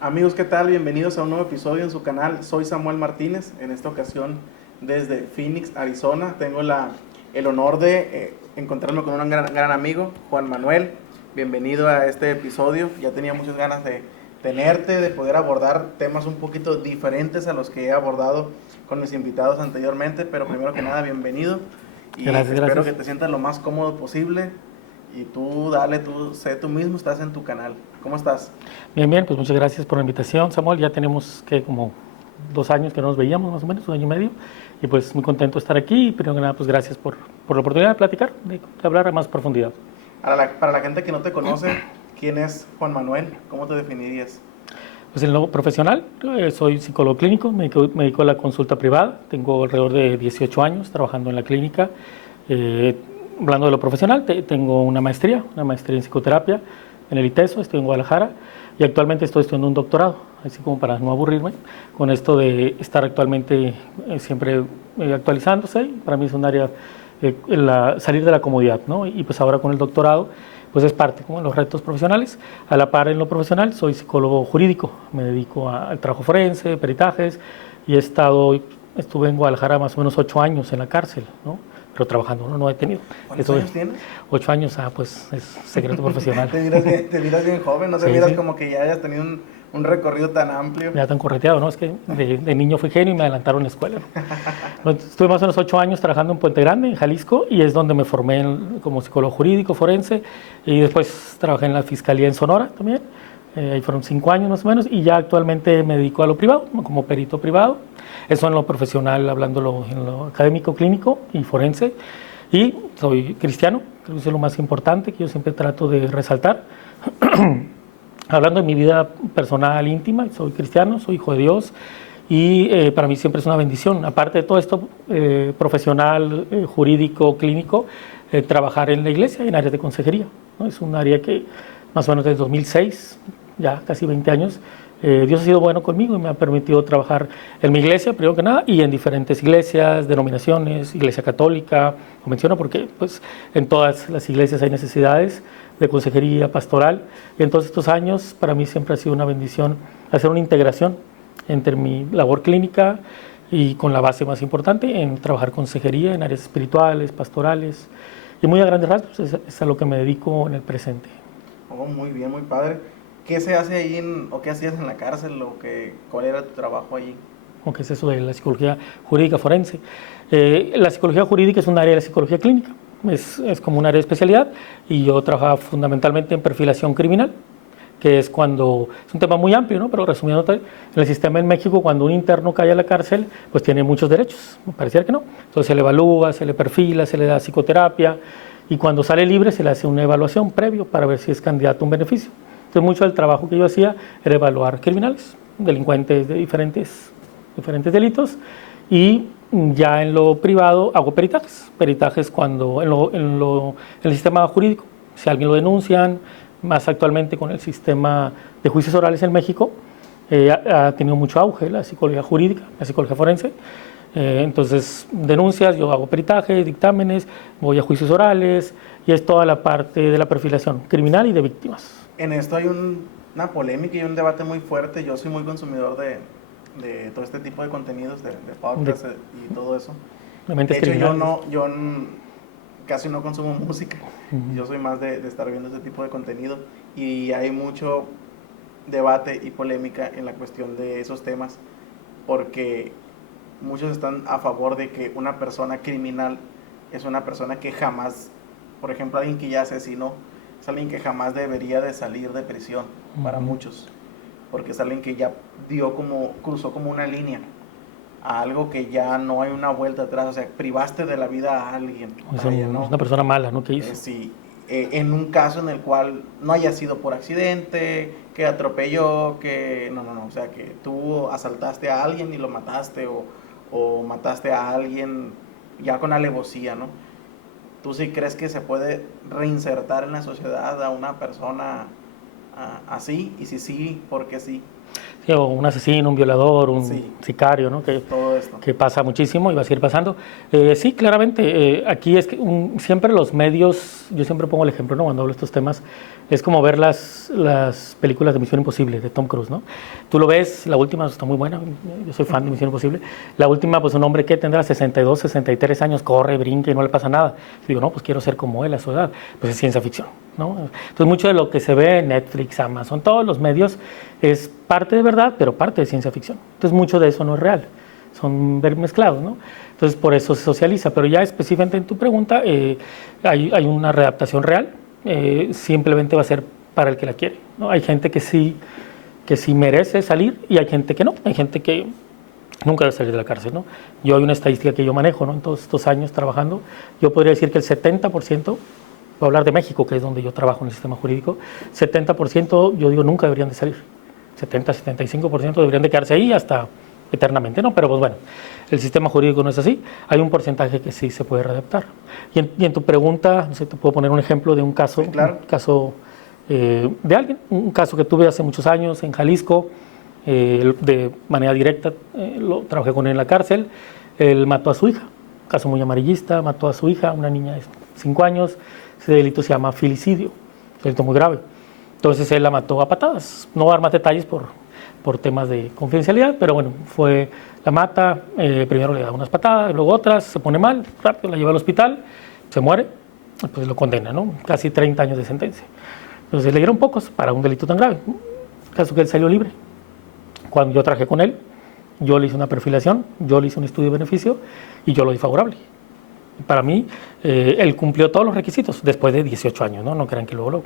Amigos, ¿qué tal? Bienvenidos a un nuevo episodio en su canal. Soy Samuel Martínez, en esta ocasión desde Phoenix, Arizona. Tengo el honor de encontrarme con un gran amigo, Juan Manuel. Bienvenido a este episodio. Ya tenía muchas ganas de tenerte, de poder abordar temas un poquito diferentes a los que he abordado con mis invitados anteriormente, pero primero que nada, bienvenido. Y espero que te sientas lo más cómodo posible. Y tú, dale, tú, sé tú mismo, estás en tu canal. ¿Cómo estás? Bien, pues muchas gracias por la invitación, Samuel. Ya tenemos que como 2 años que no nos veíamos, más o menos, 1 año y medio. Y pues muy contento de estar aquí. Y primero que nada, pues gracias por la oportunidad de platicar, de hablar a más profundidad. Para la gente que no te conoce, ¿quién es Juan Manuel? ¿Cómo te definirías? Pues en lo profesional, soy psicólogo clínico, me dedico a la consulta privada. Tengo alrededor de 18 años trabajando en la clínica. Hablando de lo profesional, tengo una maestría en psicoterapia en el ITESO, estoy en Guadalajara y actualmente estoy estudiando un doctorado, así como para no aburrirme con esto de estar actualmente siempre actualizándose. Para mí es un área, salir de la comodidad, ¿no? Y pues ahora con el doctorado, pues es parte como de los retos profesionales. A la par en lo profesional soy psicólogo jurídico, me dedico al trabajo forense, peritajes y estuve en Guadalajara más o menos 8 años en la cárcel, ¿no? Pero trabajando, no he tenido. ¿Cuántos años tienes? 8 años, pues es secreto profesional. Te miras bien joven, no te miras como que ya hayas tenido un recorrido tan amplio. Ya tan correteado, ¿no? Es que de niño fui genio y me adelantaron en la escuela, ¿no? Estuve más o menos 8 años trabajando en Puente Grande, en Jalisco, y es donde me formé como psicólogo jurídico, forense, y después trabajé en la Fiscalía en Sonora también. Ahí fueron 5 años más o menos, y ya actualmente me dedico a lo privado, como perito privado. Eso en lo profesional, hablándolo en lo académico, clínico y forense. Y soy cristiano, creo que eso es lo más importante que yo siempre trato de resaltar. Hablando de mi vida personal íntima, soy cristiano, soy hijo de Dios y para mí siempre es una bendición. Aparte de todo esto profesional, jurídico, clínico, trabajar en la iglesia en áreas de consejería, ¿no? Es un área que más o menos desde 2006, ya casi 20 años, Dios ha sido bueno conmigo y me ha permitido trabajar en mi iglesia, primero que nada, y en diferentes iglesias, denominaciones, iglesia católica, lo menciono porque pues, en todas las iglesias hay necesidades de consejería pastoral. Y en todos estos años, para mí siempre ha sido una bendición hacer una integración entre mi labor clínica y con la base más importante en trabajar consejería en áreas espirituales, pastorales, y muy a grandes rasgos es a lo que me dedico en el presente. Oh, muy bien, muy padre. ¿Qué se hace ahí o qué hacías en la cárcel cuál era tu trabajo allí? ¿Qué es eso de la psicología jurídica forense? La psicología jurídica es un área de la psicología clínica, es como un área de especialidad y yo trabajaba fundamentalmente en perfilación criminal, que es cuando, es un tema muy amplio, ¿no? Pero resumiendo, en el sistema en México, cuando un interno cae a la cárcel, pues tiene muchos derechos, me pareciera que no. Entonces se le evalúa, se le perfila, se le da psicoterapia y cuando sale libre se le hace una evaluación previo para ver si es candidato a un beneficio. Entonces mucho del trabajo que yo hacía era evaluar criminales, delincuentes de diferentes delitos, y ya en lo privado hago peritajes cuando en el sistema jurídico, si alguien lo denuncian, más actualmente con el sistema de juicios orales en México, ha tenido mucho auge la psicología jurídica, la psicología forense. Entonces, denuncias, yo hago peritajes, dictámenes, voy a juicios orales y es toda la parte de la perfilación criminal y de víctimas. En esto hay una polémica y un debate muy fuerte. Yo soy muy consumidor de todo este tipo de contenidos, de podcast y todo eso. De hecho, yo casi no consumo música. Yo soy más de estar viendo este tipo de contenido y hay mucho debate y polémica en la cuestión de esos temas porque muchos están a favor de que una persona criminal es una persona que jamás, por ejemplo, alguien que ya asesinó, es alguien que jamás debería de salir de prisión, para muchos, porque es alguien que ya cruzó como una línea a algo que ya no hay una vuelta atrás, o sea, privaste de la vida a alguien. ¿No? Es una persona mala, ¿no? ¿Qué hizo? Sí, en un caso en el cual no haya sido por accidente, que atropelló, no, o sea, que tú asaltaste a alguien y lo mataste o mataste a alguien ya con alevosía, ¿no? ¿Tú sí crees que se puede reinsertar en la sociedad a una persona así? Y si sí, ¿por qué sí? Sí, o un asesino, un violador, un sicario, ¿no? Todo esto. que pasa muchísimo y va a seguir pasando. Sí, claramente, aquí es que siempre los medios, yo siempre pongo el ejemplo, ¿no? Cuando hablo de estos temas, es como ver las películas de Misión Imposible, de Tom Cruise, ¿no? Tú lo ves, la última está muy buena, yo soy fan de Misión Imposible. La última, pues un hombre que tendrá 62, 63 años, corre, brinca y no le pasa nada. Y digo, no, pues quiero ser como él a su edad. Pues es ciencia ficción, ¿no? Entonces mucho de lo que se ve en Netflix, Amazon, todos los medios, es parte de verdad, pero parte de ciencia ficción. Entonces mucho de eso no es real, son mezclados, ¿no? Entonces por eso se socializa, pero ya específicamente en tu pregunta, hay una readaptación real, simplemente va a ser para el que la quiere, ¿no? Hay gente que sí merece salir y hay gente que no, hay gente que nunca debe salir de la cárcel, ¿no? Yo hay una estadística que yo manejo, ¿no? En todos estos años trabajando, yo podría decir que el 70%, voy a hablar de México, que es donde yo trabajo en el sistema jurídico, 70% yo digo nunca deberían de salir, 70-75% deberían de quedarse ahí hasta eternamente, ¿no? Pero pues bueno, el sistema jurídico no es así, hay un porcentaje que sí se puede readaptar. Y en tu pregunta, no sé, te puedo poner un ejemplo de un caso, Sí, claro. un caso de alguien, un caso que tuve hace muchos años en Jalisco, de manera directa, trabajé con él en la cárcel, él mató a su hija, caso muy amarillista, mató a su hija, una niña de 5 años, ese delito se llama filicidio, delito muy grave. Entonces él la mató a patadas, no voy a dar más detalles por temas de confidencialidad, pero bueno, la mata, primero le da unas patadas, luego otras, se pone mal, rápido la lleva al hospital, se muere, pues lo condena, ¿no? Casi 30 años de sentencia. Entonces le dieron pocos para un delito tan grave, caso que él salió libre. Cuando yo trabajé con él, yo le hice una perfilación, yo le hice un estudio de beneficio y yo lo di favorable. Para mí, él cumplió todos los requisitos después de 18 años, ¿no? No crean que luego.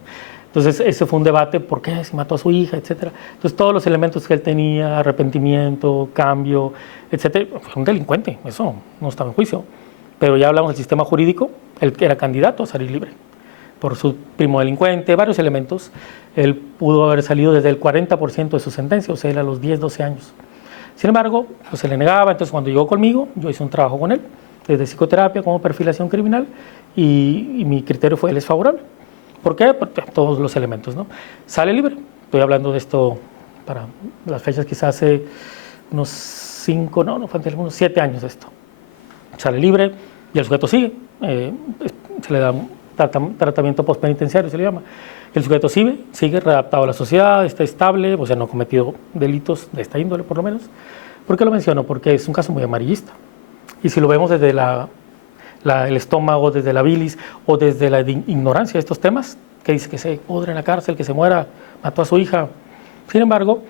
Entonces, ese fue un debate, ¿por qué? Si mató a su hija, etcétera. Entonces, todos los elementos que él tenía, arrepentimiento, cambio, etcétera, fue un delincuente, eso no estaba en juicio. Pero ya hablamos del sistema jurídico, él era candidato a salir libre por su primo delincuente, varios elementos. Él pudo haber salido desde el 40% de su sentencia, o sea, él a los 10, 12 años. Sin embargo, pues se le negaba, entonces cuando llegó conmigo, yo hice un trabajo con él, desde psicoterapia como perfilación criminal, y mi criterio fue, él es favorable. ¿Por qué? Por todos los elementos, ¿no? Sale libre. Estoy hablando de esto para las fechas quizás hace unos 5, no, unos 7 años de esto. Sale libre y el sujeto sigue. Se le da un tratamiento postpenitenciario, se le llama. El sujeto sigue readaptado a la sociedad, está estable, o sea, no ha cometido delitos de esta índole, por lo menos. ¿Por qué lo menciono? Porque es un caso muy amarillista. Y si lo vemos desde el estómago, desde la bilis o desde la ignorancia de estos temas, que dice que se pudre en la cárcel, que se muera, mató a su hija. Sin embargo,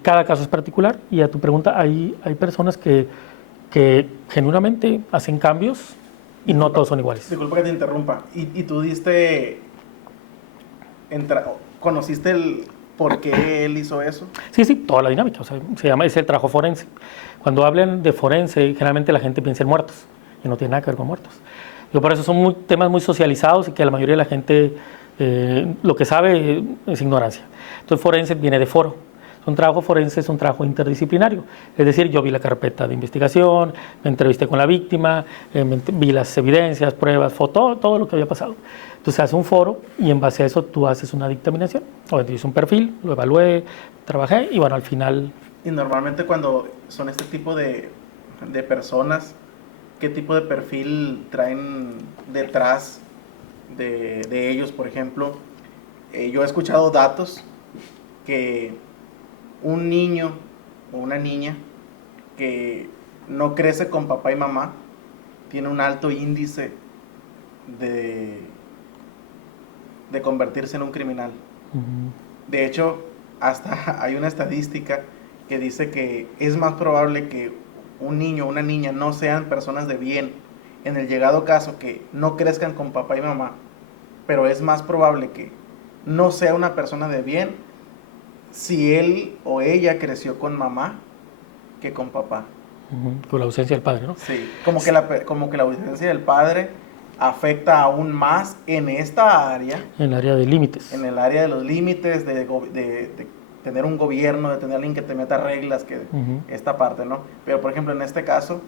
cada caso es particular y a tu pregunta, hay personas que genuinamente hacen cambios y no todos son iguales. Disculpa que te interrumpa. Y tú conociste el por qué él hizo eso. Sí, toda la dinámica, o sea, es el trabajo forense. Cuando hablan de forense, generalmente la gente piensa en muertos, y no tiene nada que ver con muertos. Por eso son temas muy socializados y que la mayoría de la gente lo que sabe es ignorancia. Entonces forense viene de foro. Un trabajo forense es un trabajo interdisciplinario. Es decir, yo vi la carpeta de investigación, me entrevisté con la víctima, vi las evidencias, pruebas, fotos, todo lo que había pasado. Entonces hace un foro y en base a eso tú haces una dictaminación. O yo hice un perfil, lo evalué, trabajé y bueno, al final... Y normalmente cuando son este tipo de personas, ¿qué tipo de perfil traen detrás de ellos? Por ejemplo, yo he escuchado datos que un niño o una niña que no crece con papá y mamá tiene un alto índice de convertirse en un criminal. De hecho, hasta hay una estadística que dice que es más probable que un niño o una niña no sean personas de bien en el llegado caso que no crezcan con papá y mamá, pero es más probable que no sea una persona de bien si él o ella creció con mamá que con papá. Con la ausencia del padre, ¿no? Sí, como que la ausencia del padre afecta aún más en esta área. En el área de límites. En el área de los límites, de tener un gobierno, de tener alguien que te meta reglas, que esta parte, ¿no? Pero, por ejemplo, en este caso,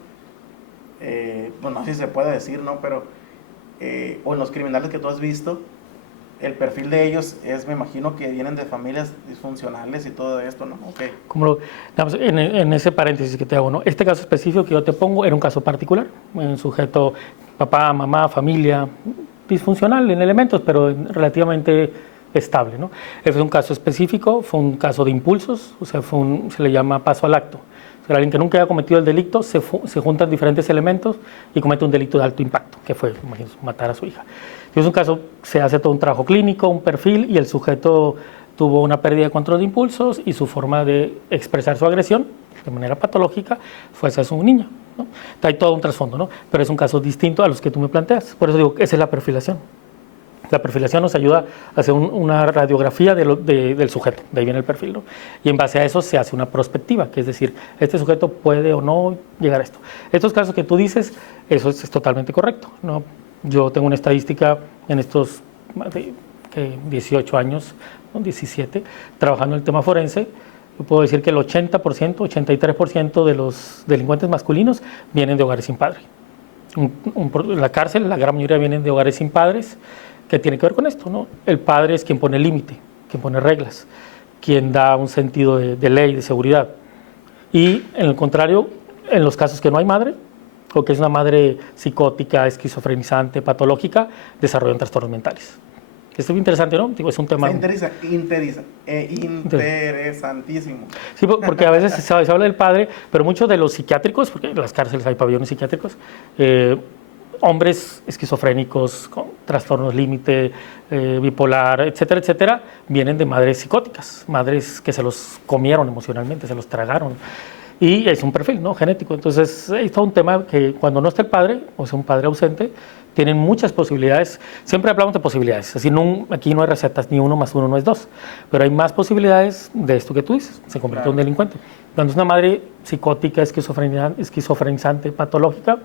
pues no sé si se puede decir, ¿no? Pero, o en los criminales que tú has visto, el perfil de ellos es, me imagino que vienen de familias disfuncionales y todo esto, ¿no? Okay. En ese paréntesis que te hago, ¿no? Este caso específico que yo te pongo era un caso particular, un sujeto, papá, mamá, familia, disfuncional en elementos, pero relativamente estable, ¿no? Ese es un caso específico, fue un caso de impulsos, o sea, se le llama paso al acto. O sea, alguien que nunca había cometido el delito, se juntan diferentes elementos y comete un delito de alto impacto, que fue, imagínense, matar a su hija. Y es un caso, se hace todo un trabajo clínico, un perfil, y el sujeto tuvo una pérdida de control de impulsos y su forma de expresar su agresión de manera patológica fue hacia su niña, ¿no? Hay todo un trasfondo, ¿no? Pero es un caso distinto a los que tú me planteas. Por eso digo, esa es la perfilación. La perfilación nos ayuda a hacer una radiografía del sujeto, de ahí viene el perfil, ¿no? Y en base a eso se hace una prospectiva, que es decir, este sujeto puede o no llegar a esto. Estos casos que tú dices, eso es totalmente correcto, ¿no? Yo tengo una estadística en estos 18 años, ¿no? 17, trabajando en el tema forense. Yo puedo decir que el 80%, 83% de los delincuentes masculinos vienen de hogares sin padre. En la cárcel, la gran mayoría vienen de hogares sin padres, que tiene que ver con esto, ¿no? El padre es quien pone límite, quien pone reglas, quien da un sentido de ley, de seguridad. Y en el contrario, en los casos que no hay madre, o que es una madre psicótica, esquizofrenizante, patológica, desarrollan trastornos mentales. Esto es muy interesante, ¿no? Digo, es un tema... Interesantísimo. Sí, porque a veces se habla del padre, pero muchos de los psiquiátricos, porque en las cárceles hay pabellones psiquiátricos, hombres esquizofrénicos, con trastornos límite, bipolar, etcétera, etcétera, vienen de madres psicóticas, madres que se los comieron emocionalmente, se los tragaron. Y es un perfil, ¿no? Genético. Entonces, es todo un tema que cuando no está el padre, o sea, un padre ausente, tienen muchas posibilidades. Siempre hablamos de posibilidades. Así aquí no hay recetas, ni 1 más 1 no es 2. Pero hay más posibilidades de esto que tú dices. Se convierte en un delincuente. Cuando es una madre psicótica, esquizofrenizante, patológica,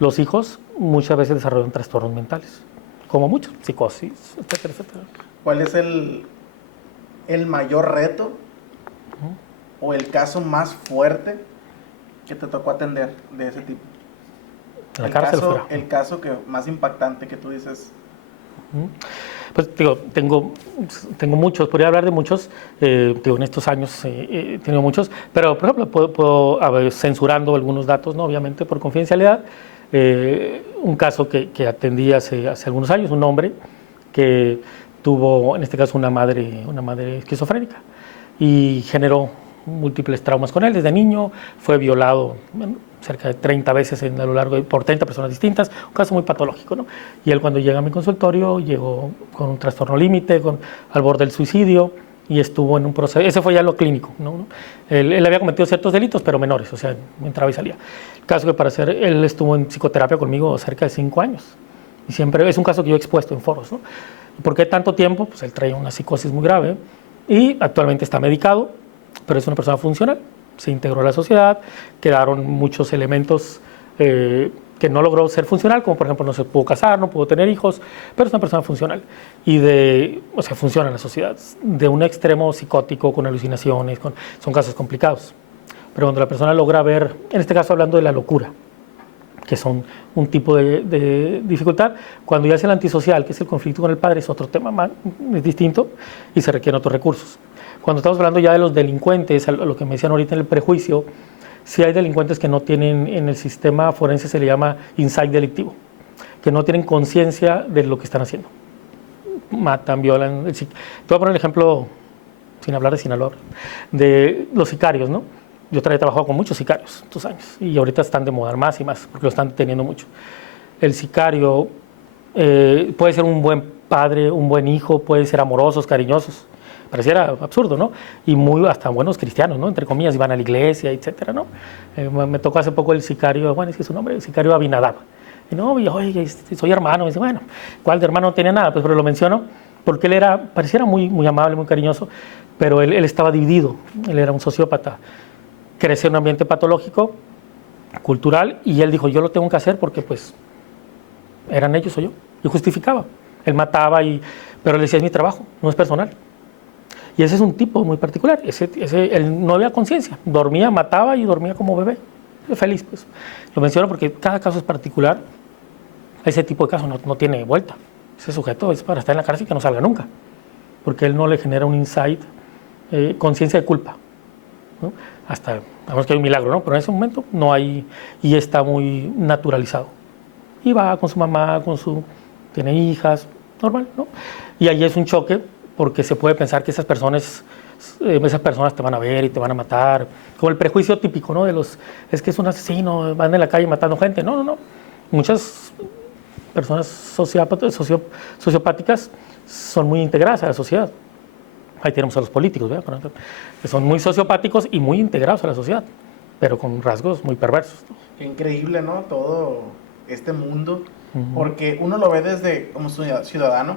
los hijos muchas veces desarrollan trastornos mentales. Como muchos, psicosis, etcétera, etcétera. ¿Cuál es el mayor reto o el caso más fuerte que te tocó atender de ese tipo? El caso que más impactante que tú dices. Pues digo, tengo muchos, podría hablar de muchos, digo, en estos años he tenido muchos, pero por ejemplo puedo censurando algunos datos, ¿no? Obviamente por confidencialidad. Un caso que atendí hace algunos años, un hombre que tuvo, en este caso, una madre esquizofrénica y generó múltiples traumas con él desde niño, fue violado cerca de 30 veces a lo largo por 30 personas distintas, un caso muy patológico, ¿no? Y él cuando llega a mi consultorio llegó con un trastorno límite, al borde del suicidio y estuvo en un proceso, ese fue ya lo clínico, ¿no? Él había cometido ciertos delitos, pero menores, o sea, entraba y salía. El caso que él estuvo en psicoterapia conmigo cerca de 5 años y siempre es un caso que yo he expuesto en foros, ¿no? ¿Por qué tanto tiempo? Pues él traía una psicosis muy grave y actualmente está medicado, pero es una persona funcional, se integró a la sociedad, quedaron muchos elementos que no logró ser funcional, como por ejemplo no se pudo casar, no pudo tener hijos, pero es una persona funcional y o sea, funciona en la sociedad. De un extremo psicótico, con alucinaciones, son casos complicados. Pero cuando la persona logra ver, en este caso hablando de la locura, que son un tipo de dificultad, cuando ya es el antisocial, que es el conflicto con el padre, es otro tema es distinto y se requieren otros recursos. Cuando estamos hablando ya de los delincuentes, lo que me decían ahorita en el prejuicio, sí hay delincuentes que no tienen, en el sistema forense se le llama insight delictivo, que no tienen conciencia de lo que están haciendo. Matan, violan. Te voy a poner el ejemplo, sin hablar de Sinaloa, de los sicarios, ¿no? Yo he trabajado con muchos sicarios estos años y ahorita están de moda más y más porque lo están teniendo mucho. El sicario puede ser un buen padre, un buen hijo, puede ser amorosos, cariñosos. Pareciera absurdo, ¿no? Y hasta buenos cristianos, ¿no? Entre comillas, iban a la iglesia, etcétera, ¿no? Me tocó hace poco el sicario, bueno, es que su nombre, el sicario Abinadab. Y no, yo, oye, soy hermano. Y dice, bueno, ¿cuál de hermano no tenía nada? Pues pero lo menciono porque él pareciera muy, muy amable, muy cariñoso, pero él estaba dividido. Él era un sociópata. Creció en un ambiente patológico, cultural, y él dijo, yo lo tengo que hacer porque, pues, eran ellos o yo. Y justificaba. Él mataba, pero él decía, es mi trabajo, no es personal. Y ese es un tipo muy particular. Él no había conciencia. Dormía, mataba y dormía como bebé. Feliz, pues. Lo menciono porque cada caso es particular. Ese tipo de caso no tiene vuelta. ese sujeto es para estar en la cárcel y que no salga nunca, porque él no le genera un insight, conciencia de culpa, ¿no? Hasta, vamos que hay un milagro, ¿no? Pero en ese momento no hay, y está muy naturalizado. Y va con su mamá, tiene hijas, normal, ¿no? Y ahí es un choque porque se puede pensar que esas personas te van a ver y te van a matar, como el prejuicio típico, ¿no? Es que es un asesino, van en la calle matando gente. No, no, no. Muchas personas sociopáticas son muy integradas a la sociedad. Ahí tenemos a los políticos, ¿verdad? Que son muy sociopáticos y muy integrados a la sociedad, pero con rasgos muy perversos. Qué increíble, ¿no? Todo este mundo, porque uno lo ve desde, como ciudadano,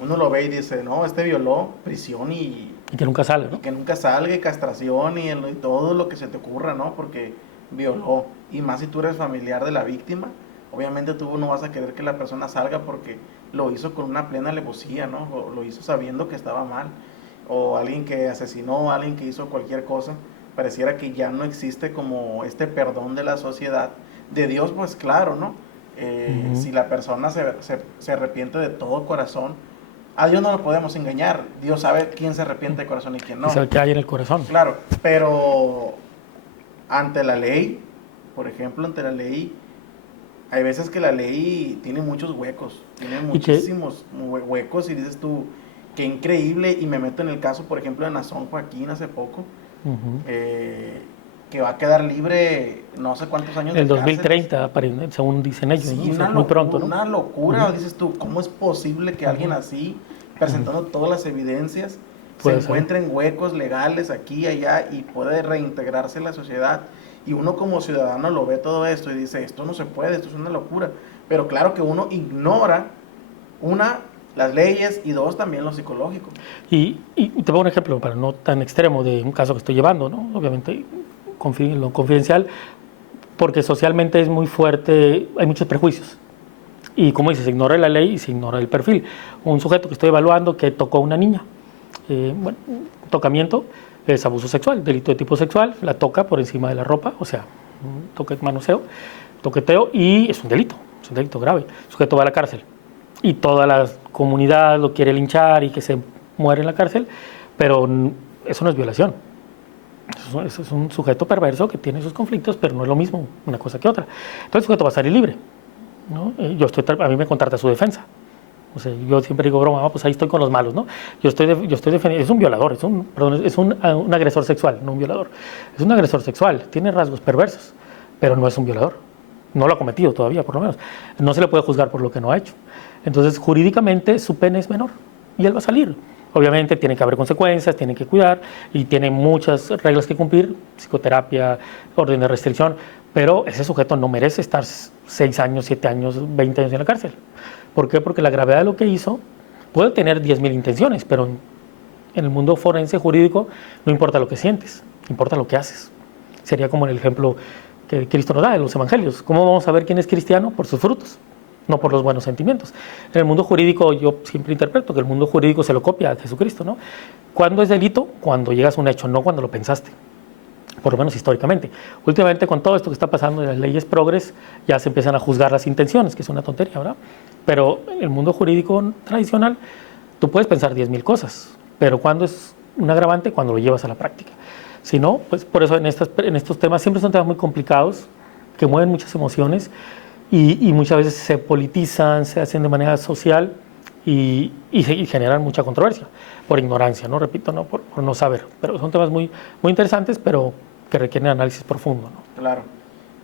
uno lo ve y dice, no, este violó, prisión y que nunca salga, ¿no? Y que nunca salga, y castración y todo lo que se te ocurra, ¿no? Porque violó, y más si tú eres familiar de la víctima, obviamente tú no vas a querer que la persona salga porque lo hizo con una plena alevosía, ¿no? O lo hizo sabiendo que estaba mal, o alguien que asesinó, alguien que hizo cualquier cosa, pareciera que ya no existe como este perdón de la sociedad. De Dios, pues claro, ¿no? Si la persona se arrepiente de todo corazón, a Dios no lo podemos engañar. Dios sabe quién se arrepiente de corazón y quién no. Y sabe qué hay en el corazón. Claro, pero ante la ley, por ejemplo, ante la ley, hay veces que la ley tiene muchos huecos, tiene muchísimos huecos, y dices tú, qué increíble. Y me meto en el caso, por ejemplo, de Nazón Joaquín hace poco, que va a quedar libre no sé cuántos años. El 2030, según dicen ellos, sí, ¿no? Muy pronto, ¿no? Una locura. Dices tú, ¿cómo es posible que alguien así, presentando todas las evidencias, se encuentre en huecos legales aquí y allá y puede reintegrarse en la sociedad? Y uno como ciudadano lo ve todo esto y dice, esto no se puede, esto es una locura. Pero claro que uno ignora, las leyes, y dos, también lo psicológico. Y te pongo un ejemplo, para no tan extremo, de un caso que estoy llevando, ¿no? Obviamente lo confidencial, porque socialmente es muy fuerte, hay muchos prejuicios. Y como dices, se ignora la ley y se ignora el perfil. Un sujeto que estoy evaluando que tocó a una niña, bueno, tocamiento es abuso sexual, delito de tipo sexual, la toca por encima de la ropa, o sea, toqueteo, y es un delito grave. El sujeto va a la cárcel y toda la comunidad lo quiere linchar y que se muere en la cárcel, pero eso no es violación. Eso es un sujeto perverso que tiene sus conflictos, pero no es lo mismo una cosa que otra. Entonces el sujeto va a salir libre, ¿no? A mí me contrata su defensa. O sea, yo siempre digo, broma, pues ahí estoy con los malos, ¿no? Yo estoy defendiendo, es un violador, es un agresor sexual, no un violador. Es un agresor sexual, tiene rasgos perversos, pero no es un violador. No lo ha cometido todavía, por lo menos. No se le puede juzgar por lo que no ha hecho. Entonces, jurídicamente, su pena es menor y él va a salir. Obviamente tiene que haber consecuencias, tiene que cuidar y tiene muchas reglas que cumplir, psicoterapia, orden de restricción, pero ese sujeto no merece estar 6 años, 7 años, 20 años en la cárcel. ¿Por qué? Porque la gravedad de lo que hizo puede tener 10.000 intenciones, pero en el mundo forense jurídico no importa lo que sientes, importa lo que haces. Sería como el ejemplo que Cristo nos da en los evangelios. ¿Cómo vamos a ver quién es cristiano? Por sus frutos, no por los buenos sentimientos. En el mundo jurídico, yo siempre interpreto que el mundo jurídico se lo copia a Jesucristo, ¿no? ¿Cuándo es delito? Cuando llegas a un hecho, no cuando lo pensaste, por lo menos históricamente. Últimamente, con todo esto que está pasando de las leyes progres, ya se empiezan a juzgar las intenciones, que es una tontería, ¿verdad? Pero en el mundo jurídico tradicional, tú puedes pensar 10.000 cosas, pero ¿cuándo es un agravante? Cuando lo llevas a la práctica. Si no, pues por eso en estos temas siempre son temas muy complicados, que mueven muchas emociones, y muchas veces se politizan, se hacen de manera social y generan mucha controversia por ignorancia, ¿no? Repito, no por no saber, pero son temas muy, muy interesantes, pero que requieren análisis profundo, ¿no? Claro,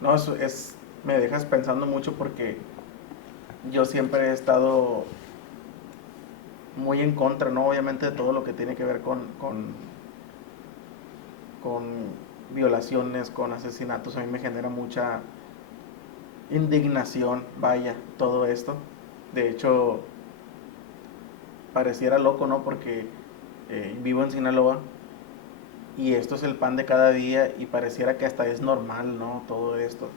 no, me dejas pensando mucho porque yo siempre he estado muy en contra, ¿no? Obviamente, de todo lo que tiene que ver con violaciones, con asesinatos. A mí me genera mucha indignación, vaya, todo esto. De hecho, pareciera loco, ¿no? Porque vivo en Sinaloa y esto es el pan de cada día y pareciera que hasta es normal, ¿no? Todo esto.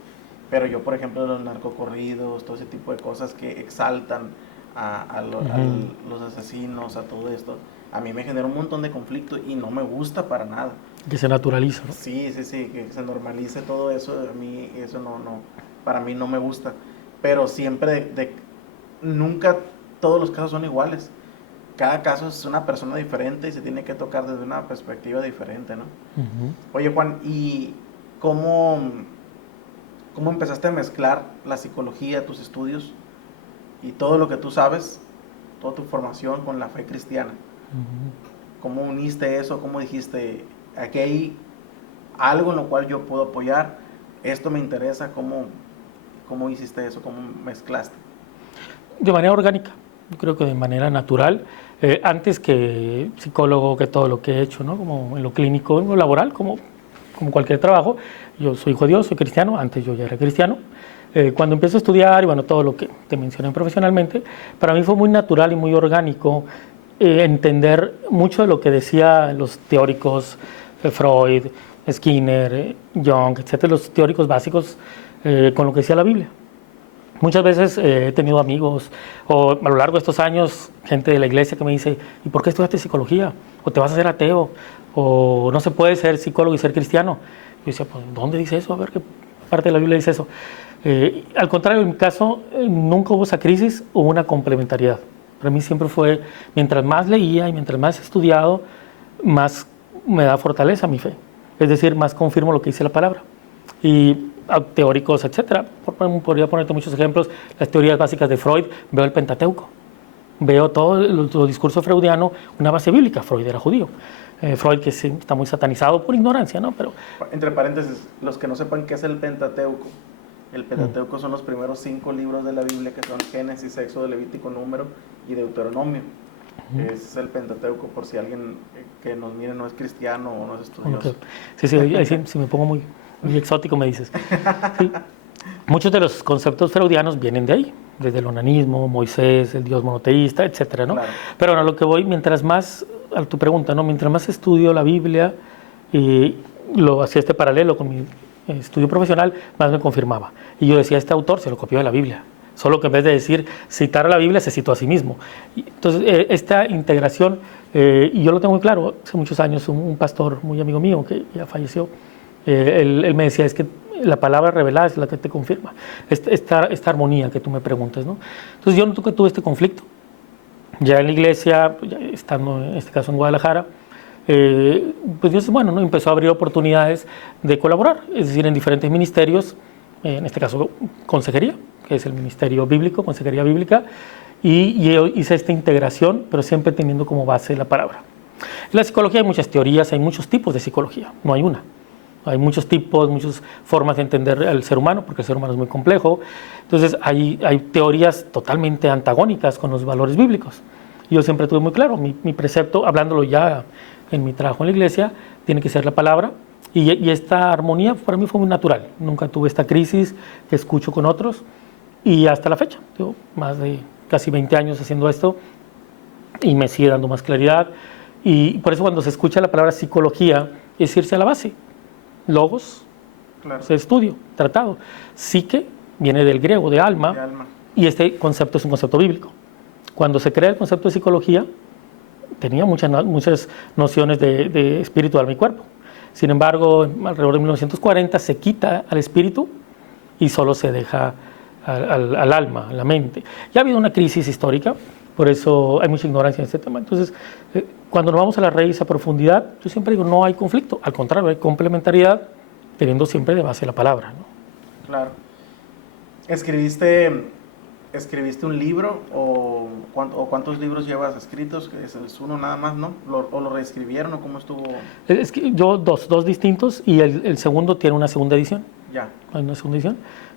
Pero yo, por ejemplo, los narcocorridos, todo ese tipo de cosas que exaltan a los asesinos, a todo esto, a mí me genera un montón de conflicto y no me gusta para nada. Que se naturaliza, ¿no? Sí, que se normalice todo eso. A mí eso para mí no me gusta. Pero siempre, nunca todos los casos son iguales. Cada caso es una persona diferente y se tiene que tocar desde una perspectiva diferente, ¿no? Oye, Juan, ¿y cómo empezaste a mezclar la psicología, tus estudios y todo lo que tú sabes, toda tu formación con la fe cristiana? ¿Cómo uniste eso? ¿Cómo dijiste, aquí hay algo en lo cual yo puedo apoyar? Esto me interesa. ¿Cómo hiciste eso? ¿Cómo mezclaste? De manera orgánica, yo creo que de manera natural. Antes que psicólogo, que todo lo que he hecho, ¿no? Como en lo clínico, en lo laboral, como cualquier trabajo. Yo soy hijo de Dios, soy cristiano, antes yo ya era cristiano. Cuando empiezo a estudiar y bueno, todo lo que te mencioné profesionalmente, para mí fue muy natural y muy orgánico entender mucho de lo que decían los teóricos, Freud, Skinner, Jung, etcétera, los teóricos básicos con lo que decía la Biblia. Muchas veces he tenido amigos, o a lo largo de estos años, gente de la iglesia que me dice, ¿y por qué estudiaste psicología? ¿O te vas a hacer ateo? ¿O no se puede ser psicólogo y ser cristiano? Yo decía, pues, ¿dónde dice eso? A ver, ¿qué parte de la Biblia dice eso? Al contrario, en mi caso, nunca hubo esa crisis, hubo una complementariedad. Para mí siempre fue, mientras más leía y mientras más he estudiado, más me da fortaleza mi fe. Es decir, más confirmo lo que dice la palabra. Y teóricos, etcétera. Podría ponerte muchos ejemplos. Las teorías básicas de Freud, veo el Pentateuco. Veo todo el discurso freudiano, una base bíblica. Freud era judío. Freud, que sí, está muy satanizado por ignorancia, ¿no? Pero, entre paréntesis, los que no sepan qué es el Pentateuco. El Pentateuco son los primeros 5 libros de la Biblia, que son Génesis, Éxodo, Levítico, Número y Deuteronomio. Ese es el Pentateuco, por si alguien que nos mire no es cristiano o no es estudioso. Okay. Sí, ahí sí me pongo muy exótico, me dices. Sí. Muchos de los conceptos freudianos vienen de ahí, desde el onanismo, Moisés, el Dios monoteísta, etcétera, ¿no? Claro. Pero bueno, a lo que voy, mientras más, a tu pregunta, ¿no? Mientras más estudio la Biblia, lo hacía este paralelo con mi estudio profesional, más me confirmaba. Y yo decía, este autor se lo copió de la Biblia, solo que en vez de decir citar a la Biblia, se citó a sí mismo. Entonces, esta integración, y yo lo tengo muy claro, hace muchos años un pastor muy amigo mío que ya falleció, él me decía, es que la palabra revelada es la que te confirma, esta armonía que tú me preguntas, ¿no? Entonces yo nunca tuve este conflicto. Ya en la iglesia, ya estando en este caso en Guadalajara, pues Dios, bueno, ¿no? Empezó a abrir oportunidades de colaborar, es decir, en diferentes ministerios, en este caso consejería, que es el ministerio bíblico, consejería bíblica, y yo hice esta integración, pero siempre teniendo como base la palabra. En la psicología hay muchas teorías, hay muchos tipos de psicología, no hay una. Hay muchos tipos, muchas formas de entender al ser humano, porque el ser humano es muy complejo. Entonces, hay teorías totalmente antagónicas con los valores bíblicos. Yo siempre tuve muy claro, mi precepto, hablándolo ya en mi trabajo en la iglesia, tiene que ser la palabra. Y esta armonía para mí fue muy natural. Nunca tuve esta crisis que escucho con otros. Y hasta la fecha, yo más de casi 20 años haciendo esto, y me sigue dando más claridad. Y por eso cuando se escucha la palabra psicología, es irse a la base. Logos, claro. Estudio, tratado. Psique viene del griego, de alma, y este concepto es un concepto bíblico. Cuando se crea el concepto de psicología, tenía muchas nociones de espíritu, alma y cuerpo. Sin embargo, alrededor de 1940 se quita al espíritu y solo se deja al alma, a la mente. Ya ha habido una crisis histórica, por eso hay mucha ignorancia en este tema. Entonces, cuando nos vamos a la raíz, a profundidad, yo siempre digo, no hay conflicto, al contrario, hay complementariedad, teniendo siempre de base la palabra, ¿no? Claro. ¿Escribiste un libro o cuántos libros llevas escritos? ¿Es uno nada más, no? ¿O lo reescribieron o cómo estuvo? Es que yo dos distintos, y el segundo tiene una segunda edición. Ya. Hay una segunda edición.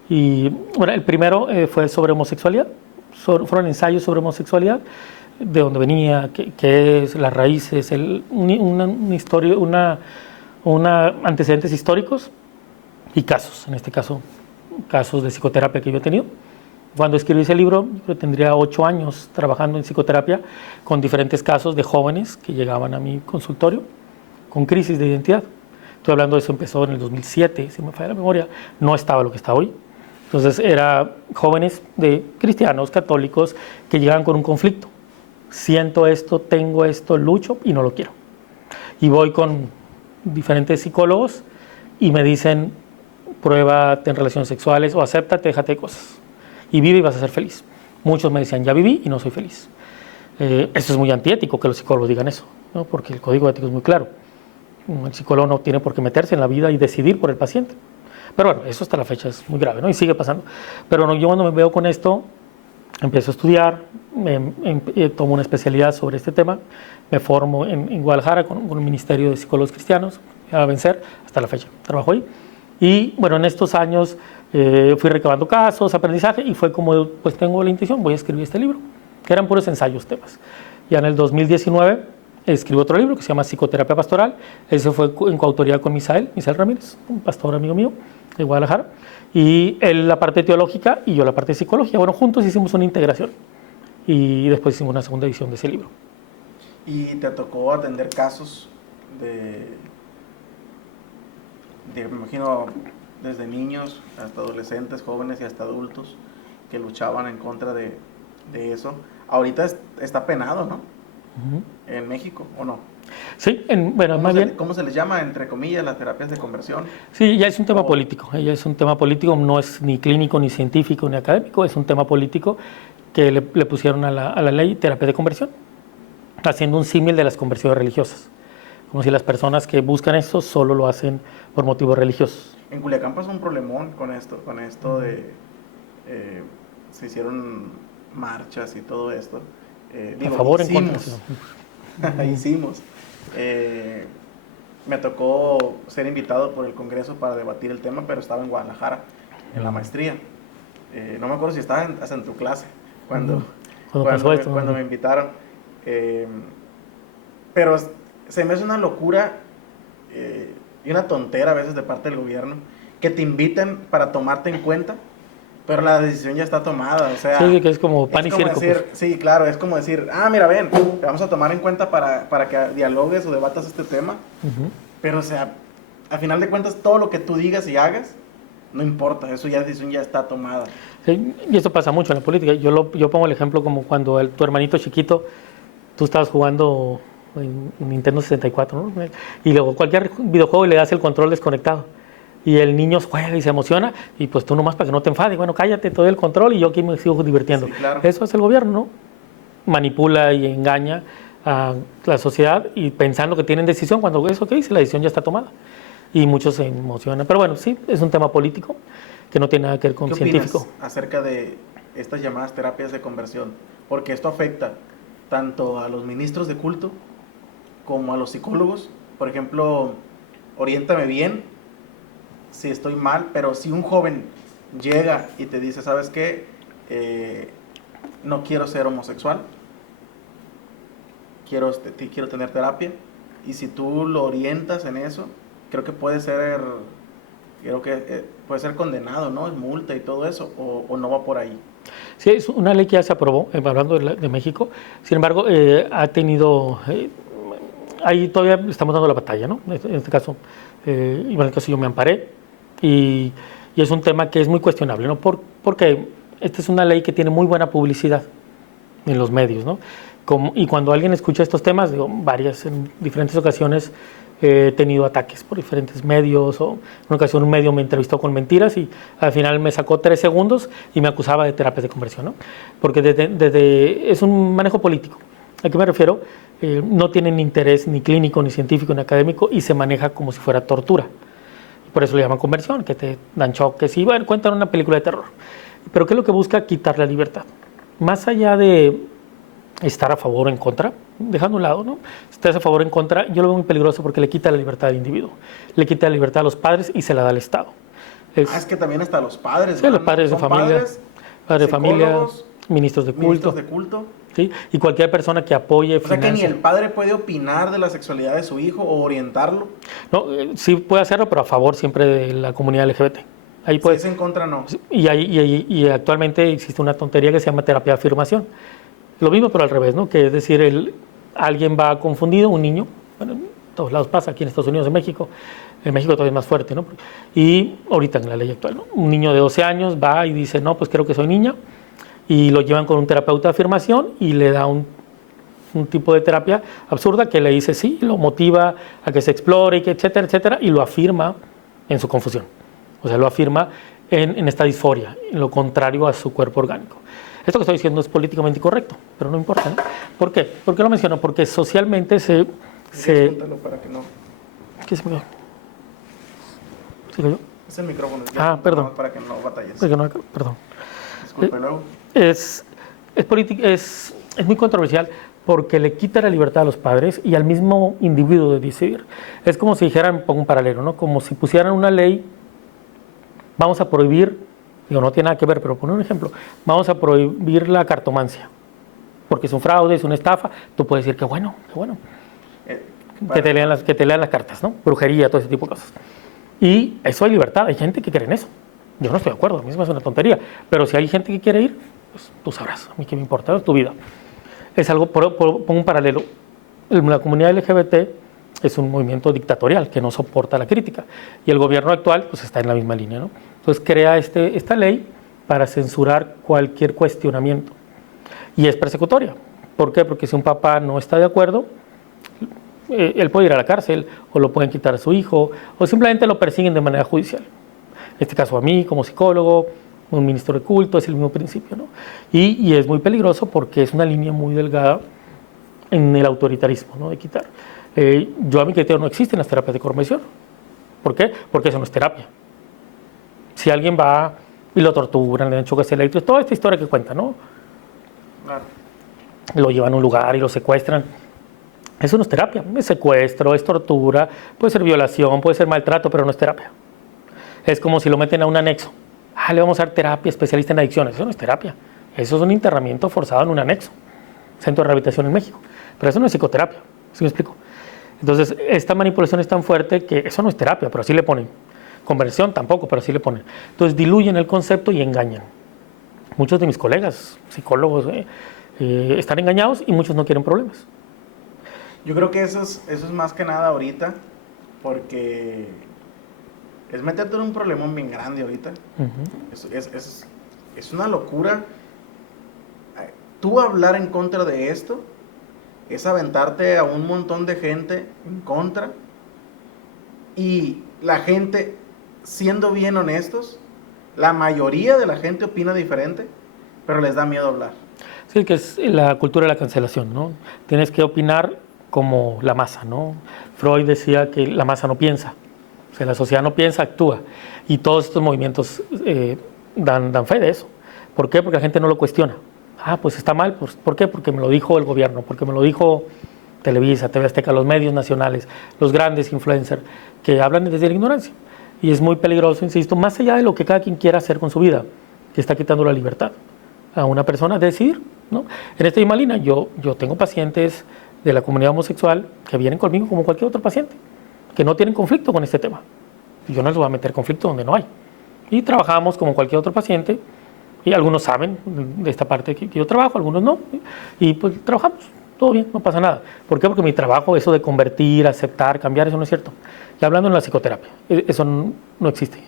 Y bueno, el primero fue sobre homosexualidad. Fueron ensayos sobre homosexualidad, de dónde venía, qué es, las raíces, una historia, antecedentes históricos y casos, en este caso, casos de psicoterapia que yo he tenido. Cuando escribí ese libro, yo tendría 8 años trabajando en psicoterapia con diferentes casos de jóvenes que llegaban a mi consultorio con crisis de identidad. Estoy hablando de eso, empezó en el 2007, si me falla la memoria, no estaba lo que está hoy. Entonces, eran jóvenes de cristianos, católicos, que llegaban con un conflicto. Siento esto, tengo esto, lucho y no lo quiero. Y voy con diferentes psicólogos y me dicen, pruébate en relaciones sexuales o acéptate, déjate de cosas. Y vive y vas a ser feliz. muchos me decían, ya viví y no soy feliz. Eso es muy antiético que los psicólogos digan eso, ¿no? Porque el código ético es muy claro. El psicólogo no tiene por qué meterse en la vida y decidir por el paciente. Pero bueno, eso hasta la fecha es muy grave, ¿no? Y sigue pasando. Pero no, yo cuando me veo con esto, empiezo a estudiar, tomo una especialidad sobre este tema, me formo en Guadalajara con el Ministerio de Psicólogos Cristianos, a vencer, hasta la fecha, trabajo ahí. Y bueno, en estos años fui recabando casos, aprendizaje, y fue como, pues tengo la intención, voy a escribir este libro, que eran puros ensayos, temas. Ya en el 2019 escribo otro libro que se llama Psicoterapia Pastoral. Ese fue en coautoría con Misael Ramírez, un pastor amigo mío de Guadalajara. Y él la parte teológica y yo la parte psicológica. Bueno, juntos hicimos una integración. Y después hicimos una segunda edición de ese libro. ¿Y te tocó atender casos me imagino, desde niños hasta adolescentes, jóvenes y hasta adultos que luchaban en contra de eso? Ahorita está penado, ¿no? En México, ¿o no? Sí, bueno, más bien... ¿Cómo se les llama, entre comillas, las terapias de conversión? Sí, ya es un tema político. Ya es un tema político, no es ni clínico, ni científico, ni académico. Es un tema político que le pusieron a la ley terapia de conversión, haciendo un símil de las conversiones religiosas. Como si las personas que buscan esto solo lo hacen por motivos religiosos. En Culiacán pasó un problemón con esto de... se hicieron marchas y todo esto. A favor, en contra. Hicimos. Me tocó ser invitado por el Congreso para debatir el tema, pero estaba en Guadalajara, en la maestría. No me acuerdo si estaba hasta en tu clase cuando me invitaron. Pero se me hace una locura y una tontera a veces de parte del gobierno que te inviten para tomarte en cuenta, pero la decisión ya está tomada. O sea, sí, que es como pan y circo. Sí, claro, es como decir, mira, ven, te vamos a tomar en cuenta para que dialogues o debatas este tema. Pero, o sea, al final de cuentas, todo lo que tú digas y hagas, no importa, eso ya, decisión ya está tomada. Sí, y eso pasa mucho en la política. Yo pongo el ejemplo como cuando tu hermanito chiquito, tú estabas jugando en Nintendo 64, ¿no? Y luego cualquier videojuego le das el control desconectado. Y el niño juega y se emociona, y pues tú nomás para que no te enfades, bueno, cállate, todo el control y yo aquí me sigo divirtiendo. Sí, claro. Eso es el gobierno, ¿no? Manipula y engaña a la sociedad y pensando que tienen decisión, cuando eso que dice, la decisión ya está tomada. Y muchos se emocionan. Pero bueno, sí, es un tema político que no tiene nada que ver con científico. ¿Qué opinas acerca de estas llamadas terapias de conversión? Porque esto afecta tanto a los ministros de culto como a los psicólogos. Por ejemplo, oriéntame bien si estoy mal, pero si un joven llega y te dice, ¿sabes qué? No quiero ser homosexual, quiero tener terapia, y si tú lo orientas en eso, creo que puede ser condenado, ¿no? Es multa y todo eso, o no va por ahí. Sí, es una ley que ya se aprobó, hablando de México. Sin embargo, ha tenido... ahí todavía estamos dando la batalla, ¿no? En este caso, en el caso yo me amparé, y es un tema que es muy cuestionable, ¿no? Porque esta es una ley que tiene muy buena publicidad en los medios, ¿no? Y cuando alguien escucha estos temas, en diferentes ocasiones he tenido ataques por diferentes medios, o en una ocasión un medio me entrevistó con mentiras y al final me sacó 3 segundos y me acusaba de terapias de conversión, ¿no? Porque es un manejo político. ¿A qué me refiero? No tienen interés ni clínico, ni científico, ni académico, y se maneja como si fuera tortura. Por eso le llaman conversión, que te dan choques y bueno, cuentan una película de terror. Pero ¿qué es lo que busca? Quitar la libertad. Más allá de estar a favor o en contra, dejando a un lado, ¿no? Si estás a favor o en contra, yo lo veo muy peligroso porque le quita la libertad al individuo, le quita la libertad a los padres y se la da al Estado. Es que también hasta los padres. Sí, los padres de familia, padres de familia, ministros de culto. ¿Sí? Y cualquier persona que apoye. O sea que ni el padre puede opinar de la sexualidad de su hijo o orientarlo. No, sí puede hacerlo, pero a favor siempre de la comunidad LGBT. Ahí puede. Si es en contra, no. Y actualmente existe una tontería que se llama terapia de afirmación. Lo mismo, pero al revés, ¿no? Que es decir, alguien va confundido, un niño, bueno, en todos lados pasa, aquí en Estados Unidos, en México todavía es más fuerte, ¿no? Y ahorita en la ley actual, ¿no? Un niño de 12 años va y dice, no, pues creo que soy niña, y lo llevan con un terapeuta de afirmación y le da un tipo de terapia absurda que le dice sí, lo motiva a que se explore, etcétera, etcétera, y lo afirma en su confusión. O sea, lo afirma en esta disforia, en lo contrario a su cuerpo orgánico. Esto que estoy diciendo es políticamente incorrecto, pero no importa, ¿no? ¿Por qué? ¿Por qué lo menciono? Porque socialmente Disfrútalo para que no... ¿Qué se me... ¿Sigo yo? Es el micrófono. Perdón. Para que no batalles. Perdón. Disculpe, luego. Es muy controversial porque le quita la libertad a los padres y al mismo individuo de decidir. Es como si dijeran, pongo un paralelo, ¿no? Como si pusieran una ley, vamos a prohibir, digo, no tiene nada que ver, pero poner un ejemplo, vamos a prohibir la cartomancia, porque es un fraude, es una estafa, tú puedes decir que bueno, que te lean las cartas, ¿no? Brujería, todo ese tipo de cosas. Y eso hay libertad, hay gente que cree en eso. Yo no estoy de acuerdo, a mí me hace una tontería, pero si hay gente que quiere ir, pues tú sabrás, a mí qué me importa, es tu vida. Es algo, pongo un paralelo, la comunidad LGBT es un movimiento dictatorial que no soporta la crítica y el gobierno actual pues está en la misma línea, ¿no? Entonces crea esta ley para censurar cualquier cuestionamiento y es persecutoria. ¿Por qué? Porque si un papá no está de acuerdo, él puede ir a la cárcel o lo pueden quitar a su hijo o simplemente lo persiguen de manera judicial. En este caso a mí como psicólogo, un ministro de culto, es el mismo principio, ¿no? Y es muy peligroso porque es una línea muy delgada en el autoritarismo, ¿no? De quitar. Yo a mi criterio no existen las terapias de conversión. ¿Por qué? Porque eso no es terapia. Si alguien va y lo torturan, le dan choques eléctricos, toda esta historia que cuenta, ¿no? Claro. Lo llevan a un lugar y lo secuestran. Eso no es terapia. Es secuestro, es tortura, puede ser violación, puede ser maltrato, pero no es terapia. Es como si lo meten a un anexo. Le vamos a dar terapia especialista en adicciones. Eso no es terapia. Eso es un internamiento forzado en un anexo. Centro de rehabilitación en México. Pero eso no es psicoterapia. ¿Sí me explico? Entonces, esta manipulación es tan fuerte que eso no es terapia, pero así le ponen. Conversión tampoco, pero así le ponen. Entonces, diluyen el concepto y engañan. Muchos de mis colegas, psicólogos, están engañados y muchos no quieren problemas. Yo creo que eso es más que nada ahorita, porque es meterte en un problema bien grande ahorita. Es una locura. Tú hablar en contra de esto es aventarte a un montón de gente en contra, y la gente, siendo bien honestos, la mayoría de la gente opina diferente, pero les da miedo hablar. Sí, que es la cultura de la cancelación, ¿no? Tienes que opinar como la masa, ¿no? Freud decía que la masa no piensa, o sea, la sociedad no piensa, actúa, y todos estos movimientos dan fe de eso. ¿Por qué? Porque la gente no lo cuestiona. Pues está mal, ¿por qué? Porque me lo dijo el gobierno, porque me lo dijo Televisa, TV Azteca, los medios nacionales, los grandes influencers que hablan desde la ignorancia. Y es muy peligroso, insisto, más allá de lo que cada quien quiera hacer con su vida, que está quitando la libertad a una persona de decidir, ¿no? En esta misma línea, yo tengo pacientes de la comunidad homosexual que vienen conmigo como cualquier otro paciente, que no tienen conflicto con este tema. Y yo no les voy a meter conflicto donde no hay. Y trabajamos como cualquier otro paciente, y algunos saben de esta parte que yo trabajo, algunos no, y pues trabajamos, todo bien, no pasa nada. ¿Por qué? Porque mi trabajo, eso de convertir, aceptar, cambiar, eso no es cierto. Y hablando en la psicoterapia, eso no existe.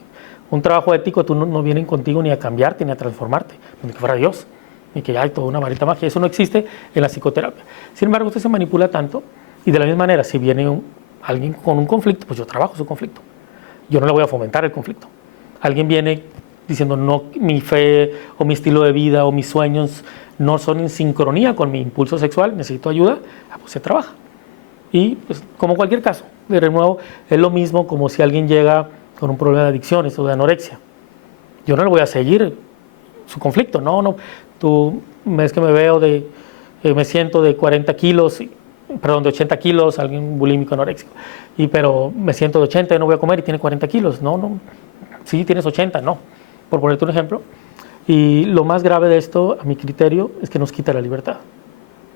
Un trabajo ético, tú no vienen contigo ni a cambiarte ni a transformarte, ni que fuera Dios, ni que hay toda una varita mágica, eso no existe en la psicoterapia. Sin embargo, usted se manipula tanto, y de la misma manera, si viene alguien con un conflicto, pues yo trabajo su conflicto. Yo no le voy a fomentar el conflicto. Alguien viene diciendo, no, mi fe o mi estilo de vida o mis sueños no son en sincronía con mi impulso sexual, necesito ayuda, pues se trabaja. Y pues, como cualquier caso, de nuevo, es lo mismo como si alguien llega con un problema de adicciones o de anorexia. Yo no le voy a seguir su conflicto, no, tú ves que me veo me siento de 40 kilos, perdón, de 80 kilos, alguien bulímico anoréxico, pero me siento de 80 y no voy a comer y tiene 40 kilos, no, sí, tienes 80, no, por ponerte un ejemplo. Y lo más grave de esto, a mi criterio, es que nos quita la libertad,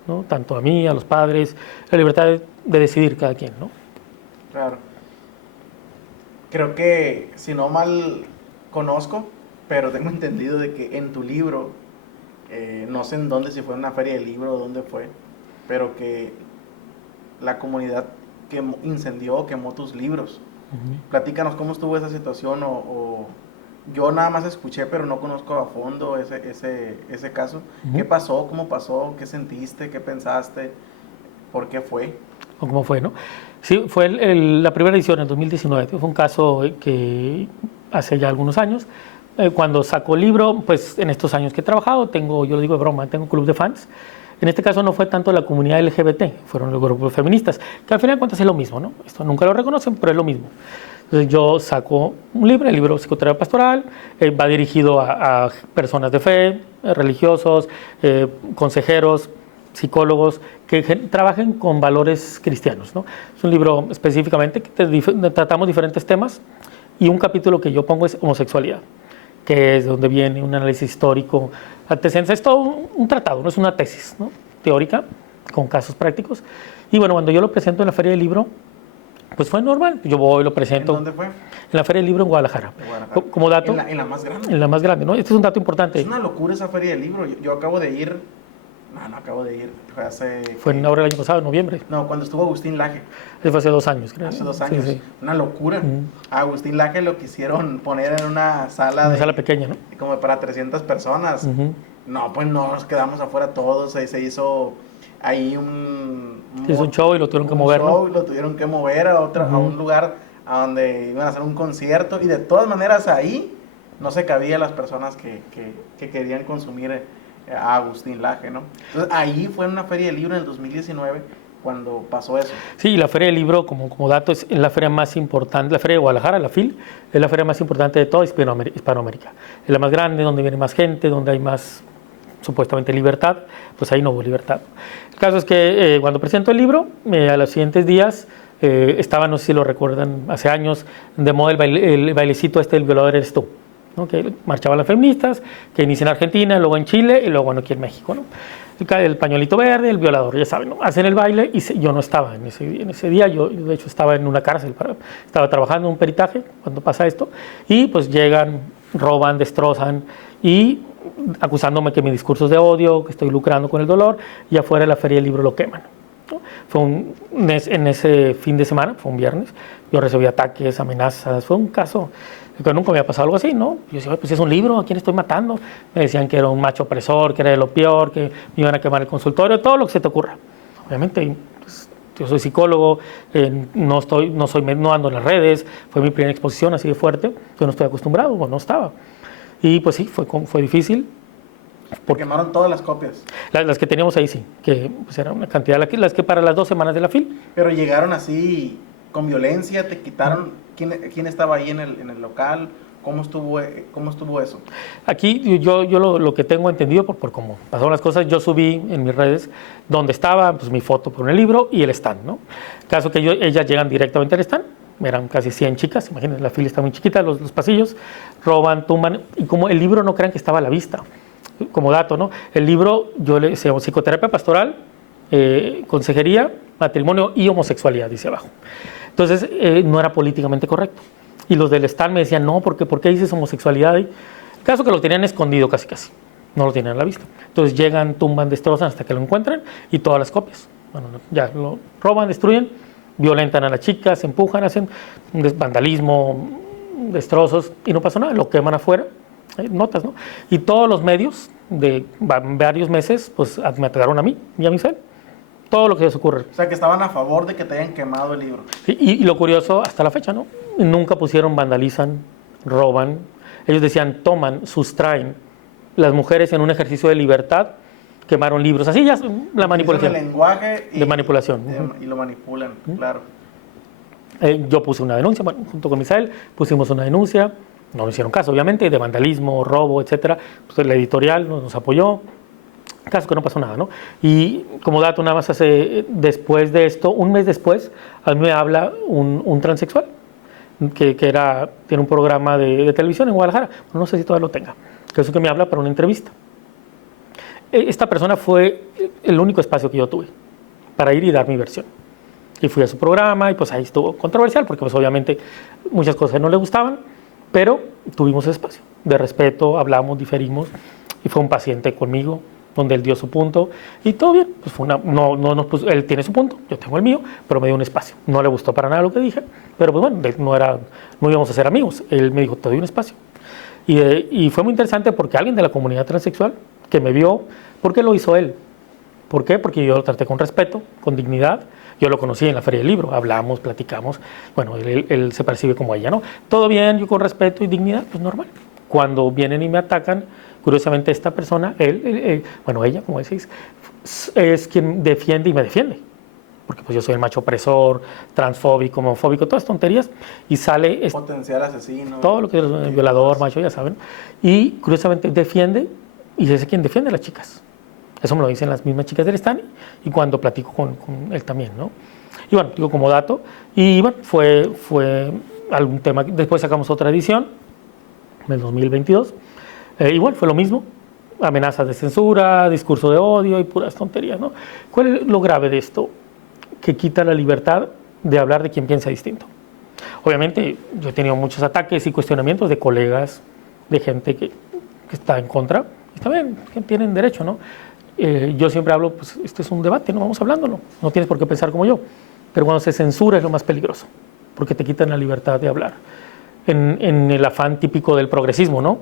¿no? Tanto a mí, a los padres, la libertad de decidir cada quien, ¿no? Claro. Creo que, si no mal conozco, pero tengo entendido de que en tu libro, no sé en dónde, si fue en una feria del libro o dónde fue, pero que la comunidad quemó tus libros. Platícanos cómo estuvo esa situación, o yo nada más escuché, pero no conozco a fondo ese caso. ¿Qué pasó? ¿Cómo pasó? ¿Qué sentiste? ¿Qué pensaste? ¿Por qué fue? ¿O cómo fue, no? Sí, fue la primera edición en 2019. Fue un caso que hace ya algunos años, cuando saco el libro, pues en estos años que he trabajado, yo lo digo de broma, tengo un club de fans. En este caso no fue tanto la comunidad LGBT, fueron los grupos feministas, que al final de cuentas es lo mismo, ¿no? Esto nunca lo reconocen, pero es lo mismo. Entonces yo saco un libro, el libro Psicoterapia Pastoral, va dirigido a personas de fe, religiosos, consejeros, psicólogos que trabajen con valores cristianos, ¿no? Es un libro específicamente que tratamos diferentes temas y un capítulo que yo pongo es homosexualidad, que es donde viene un análisis histórico, antecedentes. Es todo un tratado, no es una tesis, ¿no? Teórica, con casos prácticos. Y bueno, cuando yo lo presento en la Feria del Libro, pues fue normal. Yo voy, lo presento. ¿En dónde fue? En la Feria del Libro en Guadalajara. Como dato. En la más grande. En la más grande, ¿no? Este es un dato importante. Es una locura esa Feria del Libro. Yo acabo de ir. No acabo de ir. Fue en ahora el año pasado, en noviembre. No, cuando estuvo Agustín Laje. Eso fue hace 2 años, creo. Hace 2 años. Sí. Una locura. A Agustín Laje lo quisieron poner en una sala. Una sala pequeña, ¿no? Como para 300 personas. No, pues no, nos quedamos afuera todos. Se hizo ahí un show y lo tuvieron que mover, ¿no? Y lo tuvieron que mover a un lugar a donde iban a hacer un concierto. Y de todas maneras ahí no se cabían las personas que querían consumir a Agustín Laje, ¿no? Entonces ahí fue en una Feria del Libro en el 2019 cuando pasó eso. Sí, la Feria del Libro, como dato, es la feria más importante, la Feria de Guadalajara, la FIL, es la feria más importante de toda Hispanoamérica. Es la más grande, donde viene más gente, donde hay más, supuestamente, libertad. Pues ahí no hubo libertad. El caso es que cuando presento el libro, a los siguientes días, estaba, no sé si lo recuerdan, hace años, de moda el bailecito El violador eres tú, ¿no? Que marchaban las feministas, que inicia en Argentina, luego en Chile y luego aquí en México, ¿no? El pañuelito verde, el violador, ya saben, ¿no? Hacen el baile y yo no estaba en ese día, yo de hecho estaba en una cárcel, estaba trabajando en un peritaje cuando pasa esto, y pues llegan, roban, destrozan y acusándome que mi discurso es de odio, que estoy lucrando con el dolor, y afuera de la Feria del Libro lo queman, ¿no? En ese fin de semana, fue un viernes, yo recibí ataques, amenazas, fue un caso que nunca me había pasado algo así, ¿no? Yo decía, pues es un libro, ¿a quién estoy matando? Me decían que era un macho opresor, que era de lo peor, que me iban a quemar el consultorio, todo lo que se te ocurra. Obviamente, pues, yo soy psicólogo, no ando en las redes, fue mi primera exposición así de fuerte, yo no estoy acostumbrado, no estaba. Y pues sí, fue difícil. Quemaron todas las copias. Las que teníamos ahí sí, que pues era una cantidad, las que para las 2 semanas de la FIL. Pero llegaron así con violencia, te quitaron. ¿Quién estaba ahí en el local? ¿Cómo estuvo eso? Aquí yo lo que tengo entendido, por cómo pasaron las cosas, yo subí en mis redes donde estaba pues, mi foto con el libro y el stand, ¿no? Caso que ellas llegan directamente al stand, eran casi 100 chicas, imagínense, la fila está muy chiquita, los pasillos, roban, tumban, y como el libro no crean que estaba a la vista, como dato, ¿no? El libro, se llama Psicoterapia Pastoral, Consejería, Matrimonio y Homosexualidad, dice abajo. Entonces, no era políticamente correcto. Y los del stand me decían, no, ¿por qué dices homosexualidad? El caso que lo tenían escondido casi, no lo tenían a la vista. Entonces llegan, tumban, destrozan hasta que lo encuentran y todas las copias. Bueno, ya lo roban, destruyen, violentan a las chicas, empujan, hacen vandalismo, destrozos y no pasa nada, lo queman afuera, hay notas, ¿no? Y todos los medios de varios meses, pues me atacaron a mí y a mi cel. Todo lo que les ocurre. O sea, que estaban a favor de que te hayan quemado el libro. Y lo curioso, hasta la fecha, ¿no? Nunca pusieron vandalizan, roban. Ellos decían, toman, sustraen. Las mujeres en un ejercicio de libertad quemaron libros. Así ya la manipulación. El lenguaje de manipulación. Y lo manipulan, claro. Yo puse una denuncia, bueno, junto con Misael, pusimos una denuncia. No nos hicieron caso, obviamente, de vandalismo, robo, etcétera. Pues la editorial nos apoyó. Caso que no pasó nada, ¿no? Y como dato, nada más después de esto, un mes después, a mí me habla un transexual que tiene un programa de televisión en Guadalajara, no sé si todavía lo tenga, que es que me habla para una entrevista. Esta persona fue el único espacio que yo tuve para ir y dar mi versión. Y fui a su programa y pues ahí estuvo controversial, porque pues obviamente muchas cosas no le gustaban, pero tuvimos espacio de respeto, hablamos, diferimos, y fue un paciente conmigo, donde él dio su punto y todo bien. Pues él tiene su punto, yo tengo el mío, pero me dio un espacio. No le gustó para nada lo que dije, pero pues bueno, no íbamos a ser amigos. Él me dijo, te doy un espacio. Y fue muy interesante porque alguien de la comunidad transexual que me vio, ¿por qué lo hizo él? ¿Por qué? Porque yo lo traté con respeto, con dignidad. Yo lo conocí en la Feria del Libro, hablamos, platicamos. Bueno, él se percibe como ella, ¿no? Todo bien, yo con respeto y dignidad, pues normal. cuando vienen y me atacan, curiosamente esta persona, bueno, ella, como decís, es quien defiende y me defiende. Porque pues yo soy el macho opresor, transfóbico, homofóbico, todas tonterías, y sale potencial asesino, todo lo que es violador, macho, ya saben, y curiosamente defiende, y es quien defiende a las chicas. Eso me lo dicen las mismas chicas del stand, y cuando platico con él también, ¿no? Y bueno, digo como dato, y bueno, fue algún tema, después sacamos otra edición, en el 2022, igual fue lo mismo, amenazas de censura, discurso de odio y puras tonterías, ¿no? ¿Cuál es lo grave de esto? Que quita la libertad de hablar de quien piensa distinto. Obviamente yo he tenido muchos ataques y cuestionamientos de colegas, de gente que está en contra, y está bien, que tienen derecho, ¿no? Yo siempre hablo, pues este es un debate, no vamos hablándolo, no tienes por qué pensar como yo, pero cuando se censura es lo más peligroso, porque te quitan la libertad de hablar, en el afán típico del progresismo, ¿no?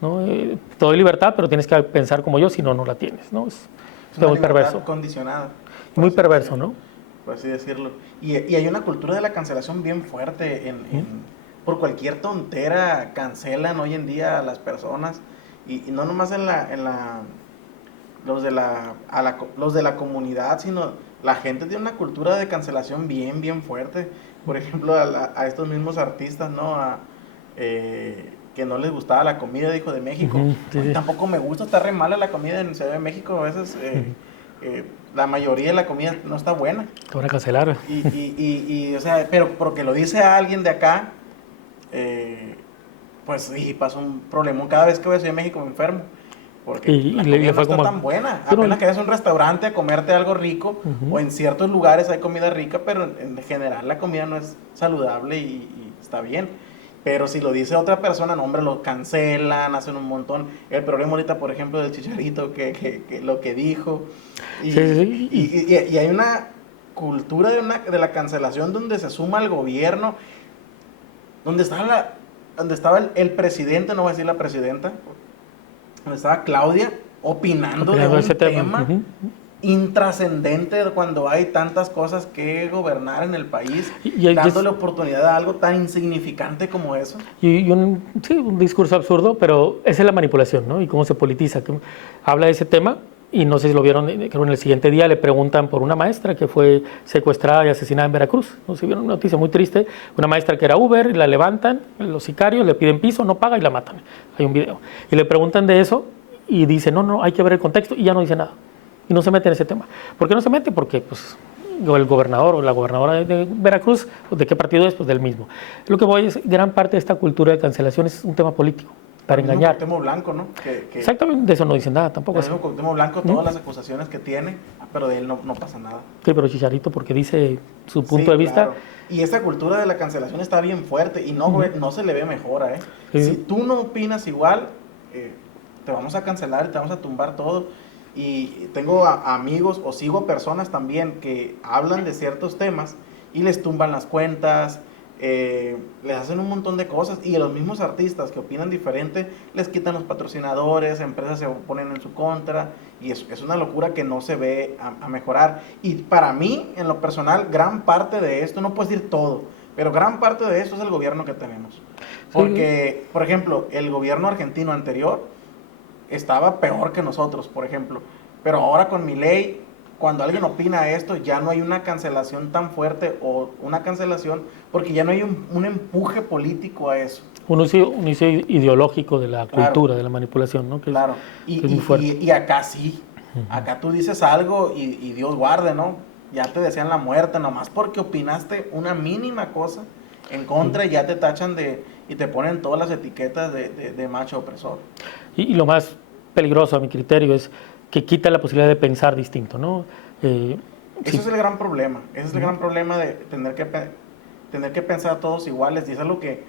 Te doy libertad, pero tienes que pensar como yo, si no, no la tienes, ¿no? Es muy perverso. Condicionada. Muy perverso, ¿no? Por así decirlo. Y hay una cultura de la cancelación bien fuerte. Por cualquier tontera cancelan hoy en día a las personas. Y no nomás los de la comunidad, sino la gente tiene una cultura de cancelación bien, bien fuerte. Por ejemplo, a estos mismos artistas, ¿no? Que no les gustaba la comida, dijo, de México. Sí. Tampoco me gusta, está re mala la comida en Ciudad de México. A veces la mayoría de la comida no está buena. Te van a cancelar. Y o sea, pero porque lo dice alguien de acá, pues sí, pasa un problema. Cada vez que voy a Ciudad de México me enfermo. Porque la comida no está tan buena. Apenas que vayas a un restaurante a comerte algo rico, o en ciertos lugares hay comida rica, pero en general la comida no es saludable y está bien. Pero si lo dice otra persona, no, hombre, lo cancelan, hacen un montón. El problema ahorita, por ejemplo, del Chicharito, que lo que dijo. Y hay una cultura de la cancelación donde se suma al gobierno, donde estaba el presidente, no voy a decir la presidenta, donde estaba Claudia opinando de un tema intrascendente cuando hay tantas cosas que gobernar en el país, dándole oportunidad a algo tan insignificante como eso. Y un discurso absurdo, pero esa es la manipulación, ¿no? Y cómo se politiza. Habla de ese tema, y no sé si lo vieron, creo en el siguiente día le preguntan por una maestra que fue secuestrada y asesinada en Veracruz. No sé si vieron una noticia muy triste, una maestra que era Uber, y la levantan, los sicarios le piden piso, no paga y la matan. Hay un video. Y le preguntan de eso y dice, no, hay que ver el contexto, y ya no dice nada. Y no se mete en ese tema. ¿Por qué no se mete? Porque pues, el gobernador o la gobernadora de Veracruz, ¿de qué partido es? Pues del mismo. Lo que voy es, gran parte de esta cultura de cancelación es un tema político, para engañar. Cuauhtémoc Blanco, ¿no? Exactamente, de eso no dicen nada tampoco. El mismo Cuauhtémoc Blanco, todas las acusaciones que tiene, pero de él no pasa nada. Sí, pero Chicharito, porque dice su punto de vista. Claro. Y esta cultura de la cancelación está bien fuerte y no se le ve mejora, ¿eh? Sí. Si tú no opinas igual, te vamos a cancelar y te vamos a tumbar todo. Y tengo amigos o sigo personas también que hablan de ciertos temas y les tumban las cuentas, les hacen un montón de cosas, y a los mismos artistas que opinan diferente les quitan los patrocinadores, empresas se ponen en su contra, y es una locura que no se ve a mejorar. Y para mí, en lo personal, gran parte de esto, no puedo decir todo, pero gran parte de esto es el gobierno que tenemos. Porque, por ejemplo, el gobierno argentino anterior estaba peor que nosotros, por ejemplo. Pero ahora con Milei, cuando alguien opina esto, ya no hay una cancelación tan fuerte, o una cancelación, porque ya no hay un empuje político a eso. Un uso ideológico de la cultura, de la manipulación, ¿no? Que claro, que es muy fuerte. Y acá sí. Acá tú dices algo y Dios guarde, ¿no? Ya te desean la muerte, nomás porque opinaste una mínima cosa en contra, y ya te tachan y te ponen todas las etiquetas de macho opresor. Y lo más peligroso a mi criterio es que quita la posibilidad de pensar distinto, ¿no? Eso es el gran problema. Ese es el gran problema de tener que pensar todos iguales. Y es algo que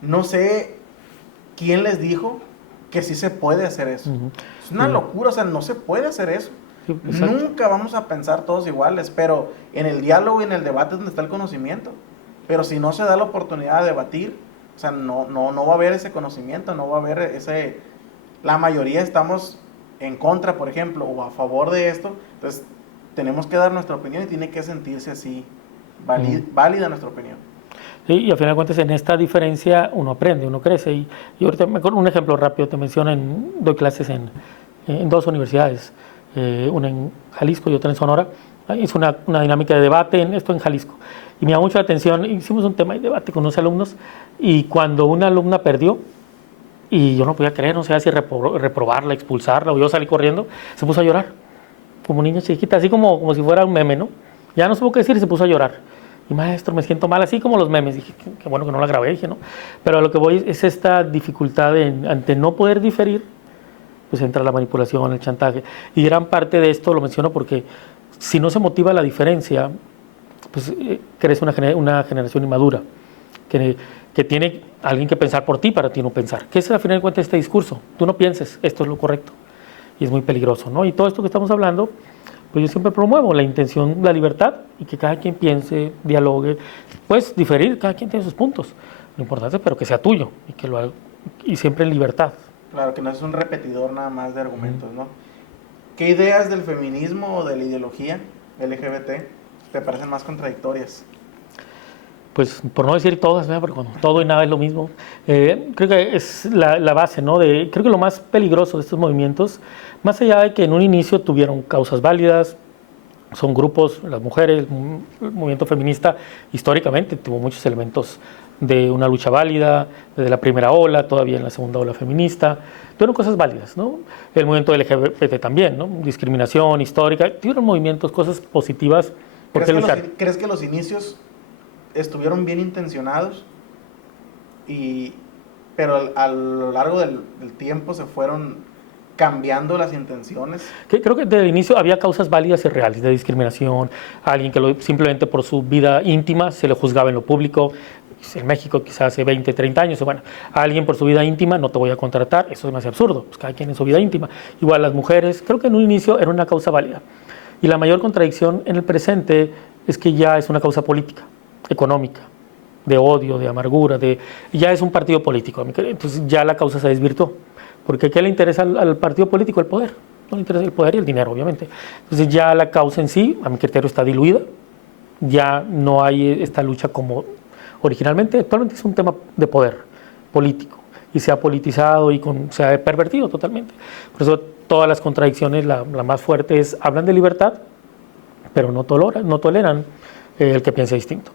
no sé quién les dijo que sí se puede hacer eso. Es una locura, o sea, no se puede hacer eso. Sí, nunca vamos a pensar todos iguales, pero en el diálogo y en el debate es donde está el conocimiento. Pero si no se da la oportunidad de debatir, o sea, no va a haber ese conocimiento, no va a haber ese... La mayoría estamos en contra, por ejemplo, o a favor de esto, entonces tenemos que dar nuestra opinión y tiene que sentirse así, válida nuestra opinión. Y al final de cuentas, en esta diferencia uno aprende, uno crece. Y ahorita, un ejemplo rápido, te menciono, doy clases en dos universidades, una en Jalisco y otra en Sonora. Es una dinámica de debate, esto en Jalisco. Y me llama mucho la atención, hicimos un tema de debate con unos alumnos, y cuando una alumna perdió, y yo no podía creer, no sé si reprobarla, expulsarla, o yo salí corriendo, se puso a llorar, como niña chiquita, así como si fuera un meme, ¿no? Ya no supo qué decir y se puso a llorar. Y maestro, me siento mal, así como los memes. Dije, qué bueno que no la grabé, dije, ¿no? Pero a lo que voy es esta dificultad ante no poder diferir, pues entra la manipulación, el chantaje. Y gran parte de esto lo menciono porque si no se motiva la diferencia, pues crece una generación inmadura, que tiene alguien que pensar por ti para ti no pensar. ¿Qué es al final de cuentas este discurso? Tú no pienses, esto es lo correcto. Y es muy peligroso, ¿no? Y todo esto que estamos hablando, pues yo siempre promuevo la intención, la libertad, y que cada quien piense, dialogue, pues diferir, cada quien tiene sus puntos. Lo importante es pero que sea tuyo y siempre en libertad. Claro, que no es un repetidor nada más de argumentos, ¿no? ¿Qué ideas del feminismo o de la ideología LGBT te parecen más contradictorias? Pues por no decir todas, ¿verdad? Porque cuando todo y nada es lo mismo. Creo que es la base, ¿no? Creo que lo más peligroso de estos movimientos, más allá de que en un inicio tuvieron causas válidas, son grupos, las mujeres, el movimiento feminista históricamente tuvo muchos elementos de una lucha válida, desde la primera ola, todavía en la segunda ola feminista, tuvieron cosas válidas, ¿no? El movimiento LGBT también, ¿no? Discriminación histórica, tuvieron movimientos, cosas positivas. ¿Por qué luchar? ¿Crees que los inicios estuvieron bien intencionados, pero a lo largo del tiempo se fueron cambiando las intenciones? Creo que desde el inicio había causas válidas y reales de discriminación, a alguien que simplemente por su vida íntima se le juzgaba en lo público. En México quizás hace 20, 30 años, bueno, a alguien por su vida íntima no te voy a contratar, eso es demasiado absurdo, pues cada quien en su vida íntima. Igual las mujeres, creo que en un inicio era una causa válida. Y la mayor contradicción en el presente es que ya es una causa política, económica, de odio, de amargura, ya es un partido político. Entonces ya la causa se desvirtuó. Porque ¿qué le interesa al partido político? El poder. No le interesa el poder y el dinero, obviamente. Entonces ya la causa en sí, a mi criterio, está diluida. Ya no hay esta lucha como originalmente. Actualmente es un tema de poder político. Y se ha politizado y se ha pervertido totalmente. Por eso todas las contradicciones, la más fuerte es, hablan de libertad, pero no toleran el que piense distinto.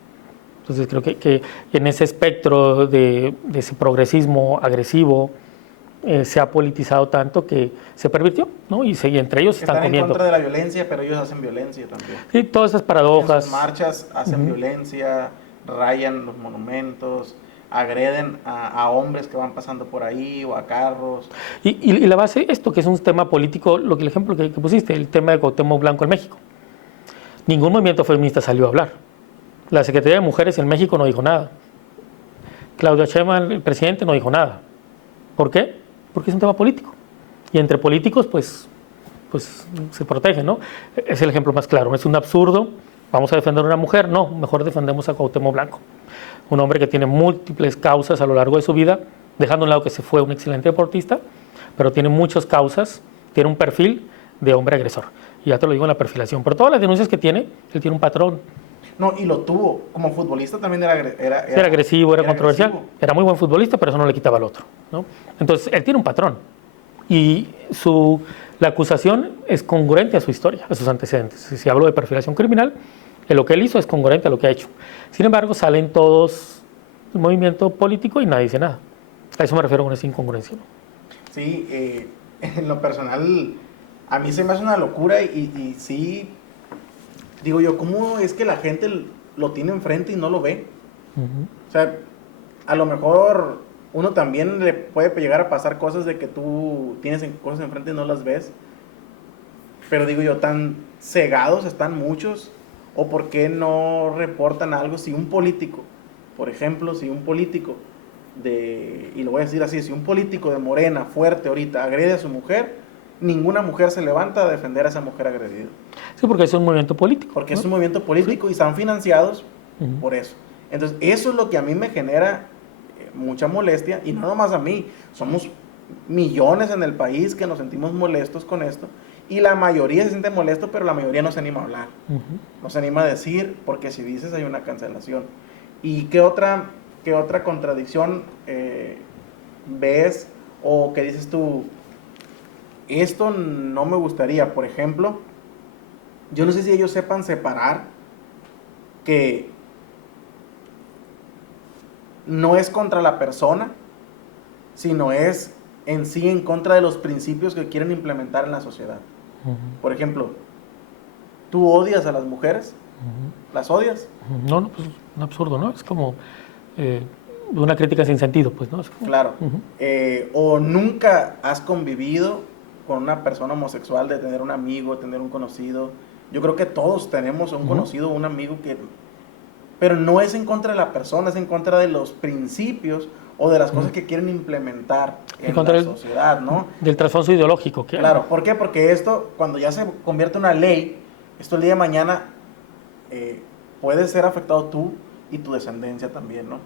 Entonces creo que en ese espectro de ese progresismo agresivo se ha politizado tanto que se pervirtió, ¿no? Y entre ellos están comiendo. Están en contra de la violencia, pero ellos hacen violencia también. Sí, todas esas paradojas. En sus marchas hacen violencia, rayan los monumentos, agreden a hombres que van pasando por ahí o a carros. Y la base, esto que es un tema político, el ejemplo que pusiste, el tema de Cuauhtémoc Blanco en México. Ningún movimiento feminista salió a hablar. La Secretaría de Mujeres en México no dijo nada. Claudia Sheinbaum, el presidente, no dijo nada. ¿Por qué? Porque es un tema político. Y entre políticos, pues se protege, ¿no? Es el ejemplo más claro. Es un absurdo. ¿Vamos a defender a una mujer? No, mejor defendemos a Cuauhtémoc Blanco. Un hombre que tiene múltiples causas a lo largo de su vida, dejando a un lado que se fue un excelente deportista, pero tiene muchas causas, tiene un perfil de hombre agresor. Y ya te lo digo en la perfilación. Pero todas las denuncias que tiene, él tiene un patrón. No, y lo tuvo. Como futbolista también era agresivo, era controversial. Agresivo. Era muy buen futbolista, pero eso no le quitaba al otro, ¿no? Entonces, él tiene un patrón. Y la acusación es congruente a su historia, a sus antecedentes. Si hablo de perfilación criminal, lo que él hizo es congruente a lo que ha hecho. Sin embargo, salen todos el movimiento político y nadie dice nada. A eso me refiero con esa incongruencia, ¿no? Sí, en lo personal, a mí se me hace una locura y sí, digo yo, ¿cómo es que la gente lo tiene enfrente y no lo ve? O sea, a lo mejor uno también le puede llegar a pasar cosas de que tú tienes cosas enfrente y no las ves. Pero digo yo, tan cegados están muchos, o por qué no reportan algo. Si un político, por ejemplo, y lo voy a decir así, si un político de Morena, fuerte ahorita, agrede a su mujer, ninguna mujer se levanta a defender a esa mujer agredida. Sí, porque es un movimiento político. Porque es un movimiento político, sí, y están financiados por eso. Entonces, eso es lo que a mí me genera mucha molestia, y no nomás a mí, somos millones en el país que nos sentimos molestos con esto, y la mayoría se siente molesto, pero la mayoría no se anima a hablar, no se anima a decir, porque si dices hay una cancelación. ¿Y qué otra contradicción ves o que dices tú, esto no me gustaría? Por ejemplo, yo no sé si ellos sepan separar que no es contra la persona, sino es en sí en contra de los principios que quieren implementar en la sociedad. Por ejemplo, ¿tú odias a las mujeres? ¿Las odias? No, no, pues un absurdo, ¿no? Es como una crítica sin sentido, pues, ¿no? Es como, Claro. ¿O nunca has convivido con una persona homosexual, de tener un amigo, tener un conocido? Yo creo que todos tenemos un conocido, un amigo que... Pero no es en contra de la persona, es en contra de los principios o de las cosas que quieren implementar en la sociedad, ¿no? Del trasfondo ideológico. Claro, ¿por qué? Porque esto, cuando ya se convierte en una ley, esto el día de mañana puede ser afectado tú y tu descendencia también, ¿no?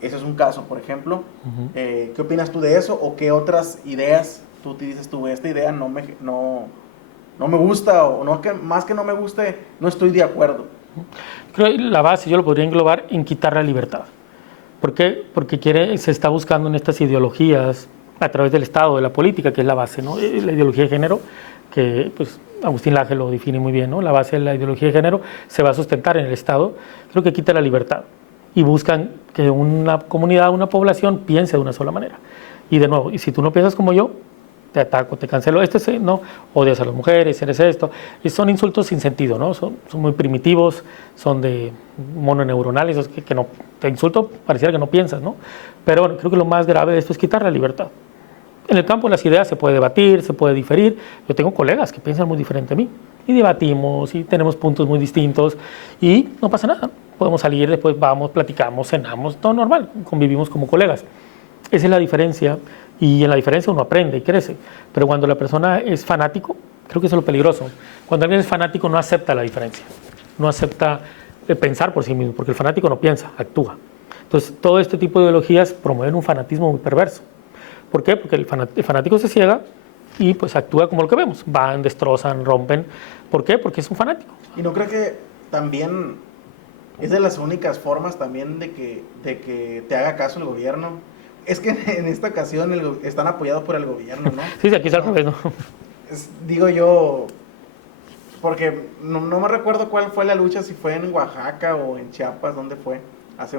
Ese es un caso, por ejemplo. ¿Qué opinas tú de eso? ¿O qué otras ideas tú te dices tú, esta idea no me gusta, o no, que más que no me guste, no estoy de acuerdo? Creo que la base yo lo podría englobar en quitar la libertad. ¿Por qué? Porque se está buscando en estas ideologías a través del Estado, de la política, que es la base, ¿no? La ideología de género, que pues Agustín Laje lo define muy bien, ¿no? La base de la ideología de género se va a sustentar en el Estado. Creo que quita la libertad y buscan que una comunidad, una población piense de una sola manera. Y de nuevo, y si tú no piensas como yo, te ataco, te cancelo, no, odias a las mujeres, eres esto. Y son insultos sin sentido, ¿no? Son muy primitivos, son de mononeuronales, que no, te insulto, pareciera que no piensas, ¿no? Pero bueno, creo que lo más grave de esto es quitar la libertad. En el campo de las ideas se puede debatir, se puede diferir. Yo tengo colegas que piensan muy diferente a mí y debatimos y tenemos puntos muy distintos y no pasa nada. Podemos salir, después vamos, platicamos, cenamos, todo normal, convivimos como colegas. Esa es la diferencia y en la diferencia uno aprende y crece. Pero cuando la persona es fanático, creo que eso es lo peligroso. Cuando alguien es fanático no acepta la diferencia, no acepta pensar por sí mismo, porque el fanático no piensa, actúa. Entonces, todo este tipo de ideologías promueven un fanatismo muy perverso. ¿Por qué? Porque el fanático se ciega y pues actúa como lo que vemos. Van, destrozan, rompen. ¿Por qué? Porque es un fanático. Y no creo que también es de las únicas formas también de que te haga caso el gobierno. Es que en esta ocasión están apoyados por el gobierno, ¿no? Sí, aquí es al revés, ¿no? Digo yo, porque no me recuerdo cuál fue la lucha, si fue en Oaxaca o en Chiapas, ¿dónde fue? Hace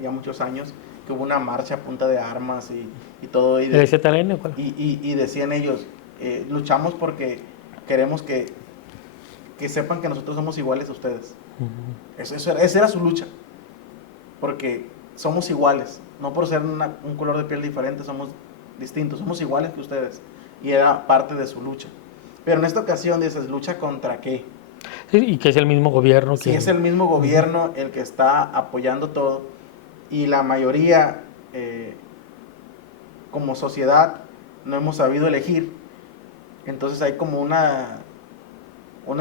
ya muchos años, que hubo una marcha a punta de armas y todo. ¿El ZLN cuál? Y decían ellos, luchamos porque queremos que sepan que nosotros somos iguales a ustedes. Esa era su lucha, porque somos iguales, no por ser un color de piel diferente, somos distintos, somos iguales que ustedes, y era parte de su lucha. Pero en esta ocasión dices, ¿lucha contra qué? Sí, y que es el mismo gobierno. Sí, es el mismo gobierno el que está apoyando todo, y la mayoría, como sociedad, no hemos sabido elegir. Entonces hay como una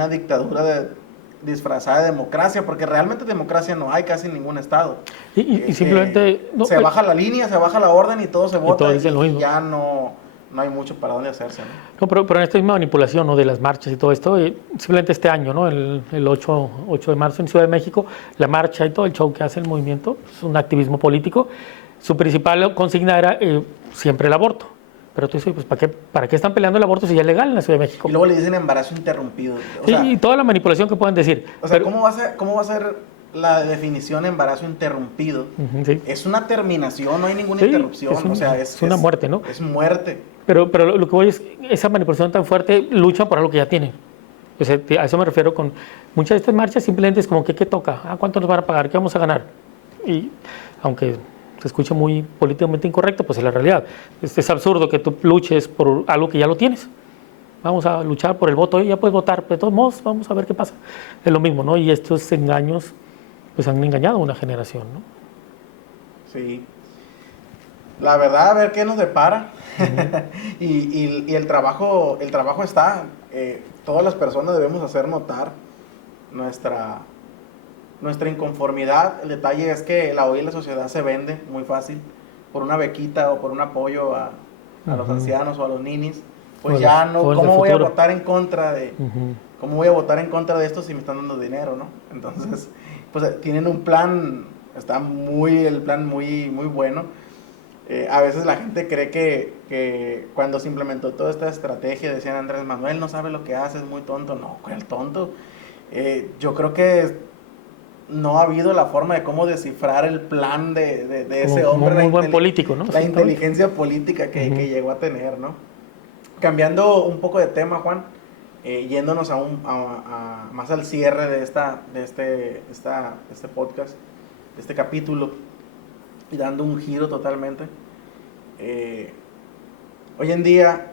dictadura disfrazada de democracia, porque realmente democracia no hay casi en ningún estado. Y simplemente... se baja la línea, se baja la orden y todo se vota, y ya no hay mucho para dónde hacerse, ¿no? No, pero en esta misma manipulación, ¿no?, de las marchas y todo esto, simplemente este año, ¿no?, el 8 de marzo en Ciudad de México, la marcha y todo el show que hace el movimiento, es un activismo político. Su principal consigna era siempre el aborto. Pero tú dices, pues ¿para qué están peleando el aborto si ya es legal en la Ciudad de México? Y luego le dicen embarazo interrumpido. Y toda la manipulación que puedan decir. O sea, ¿cómo va a ser la definición de embarazo interrumpido? Sí. Es una terminación, no hay ninguna interrupción. Es una muerte, ¿no? Es muerte. Pero lo que voy es, esa manipulación tan fuerte lucha por algo que ya tienen. O sea, a eso me refiero con muchas de estas marchas, simplemente es como que ¿qué toca? ¿Cuánto nos van a pagar? ¿Qué vamos a ganar? Y aunque se escucha muy políticamente incorrecto, pues es la realidad. Es absurdo que tú luches por algo que ya lo tienes. Vamos a luchar por el voto, ya puedes votar, pero de todos modos vamos a ver qué pasa. Es lo mismo, ¿no? Y estos engaños pues han engañado a una generación, ¿no? Sí. La verdad, a ver qué nos depara. y el trabajo está. Todas las personas debemos hacer notar nuestra inconformidad. El detalle es que hoy la sociedad se vende muy fácil por una bequita o por un apoyo a los ancianos o a los ninis. Pues ya no, ¿cómo voy a votar en contra de ¿cómo voy a votar en contra de esto si me están dando dinero, no? Entonces, pues tienen un plan está el plan muy, muy bueno. A veces la gente cree que cuando se implementó toda esta estrategia decían Andrés Manuel no sabe lo que hace, es muy tonto. No, ¿cuál tonto? Yo creo que no ha habido la forma de cómo descifrar el plan de ese hombre. Como un muy buen político, ¿no? La inteligencia política que llegó a tener, ¿no? Cambiando un poco de tema, Juan, yéndonos más al cierre de este podcast, de este capítulo, y dando un giro totalmente. Hoy en día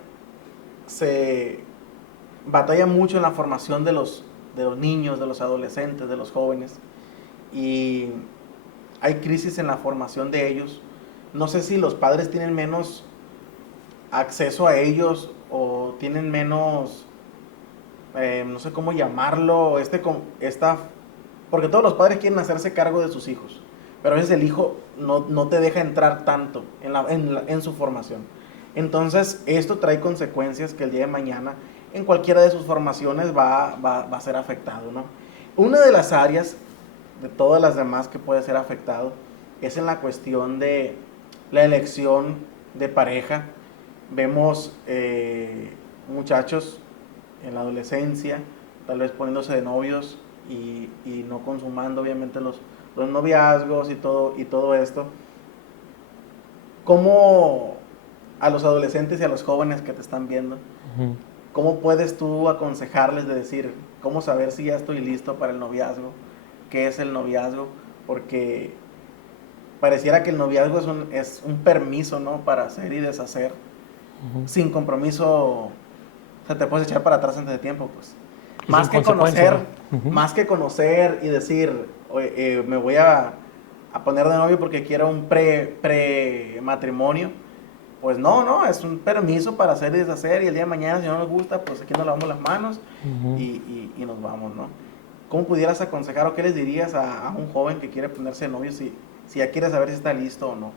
se batalla mucho en la formación de los niños, de los adolescentes, de los jóvenes, y hay crisis en la formación de ellos. No sé si los padres tienen menos acceso a ellos o tienen menos, no sé cómo llamarlo, porque todos los padres quieren hacerse cargo de sus hijos, pero a veces el hijo no te deja entrar tanto en su formación. Entonces esto trae consecuencias que el día de mañana en cualquiera de sus formaciones va a ser afectado, ¿no? Una de las áreas de todas las demás que puede ser afectado es en la cuestión de la elección de pareja. Vemos muchachos en la adolescencia tal vez poniéndose de novios y no consumando obviamente los noviazgos y todo esto. ¿Cómo a los adolescentes y a los jóvenes que te están viendo, cómo puedes tú aconsejarles de decir, cómo saber si ya estoy listo para el noviazgo? ¿Qué es el noviazgo? Porque pareciera que el noviazgo es un permiso, ¿no? Para hacer y deshacer. Sin compromiso, o sea, te puedes echar para atrás antes de tiempo, pues. Más que conocer y decir, oye, me voy a poner de novio porque quiero un pre-matrimonio. Pues no, es un permiso para hacer y deshacer, y el día de mañana si no nos gusta, pues aquí nos lavamos las manos y nos vamos, ¿no? ¿Cómo pudieras aconsejar o qué les dirías a un joven que quiere ponerse de novio si ya quiere saber si está listo o no?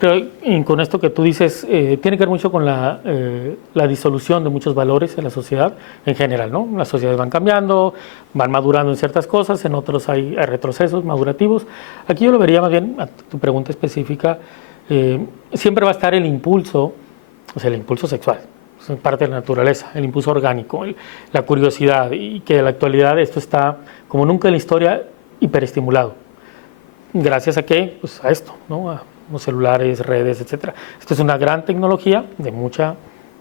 Pero con esto que tú dices, tiene que ver mucho con la disolución de muchos valores en la sociedad en general, ¿no? Las sociedades van cambiando, van madurando en ciertas cosas, en otros hay retrocesos madurativos. Aquí yo lo vería más bien, a tu pregunta específica, siempre va a estar el impulso, o sea, el impulso sexual, es parte de la naturaleza, el impulso orgánico, la curiosidad, y que en la actualidad esto está, como nunca en la historia, hiperestimulado. Gracias a qué? Pues a esto, ¿no? A los celulares, redes, etcétera. Esto es una gran tecnología de mucha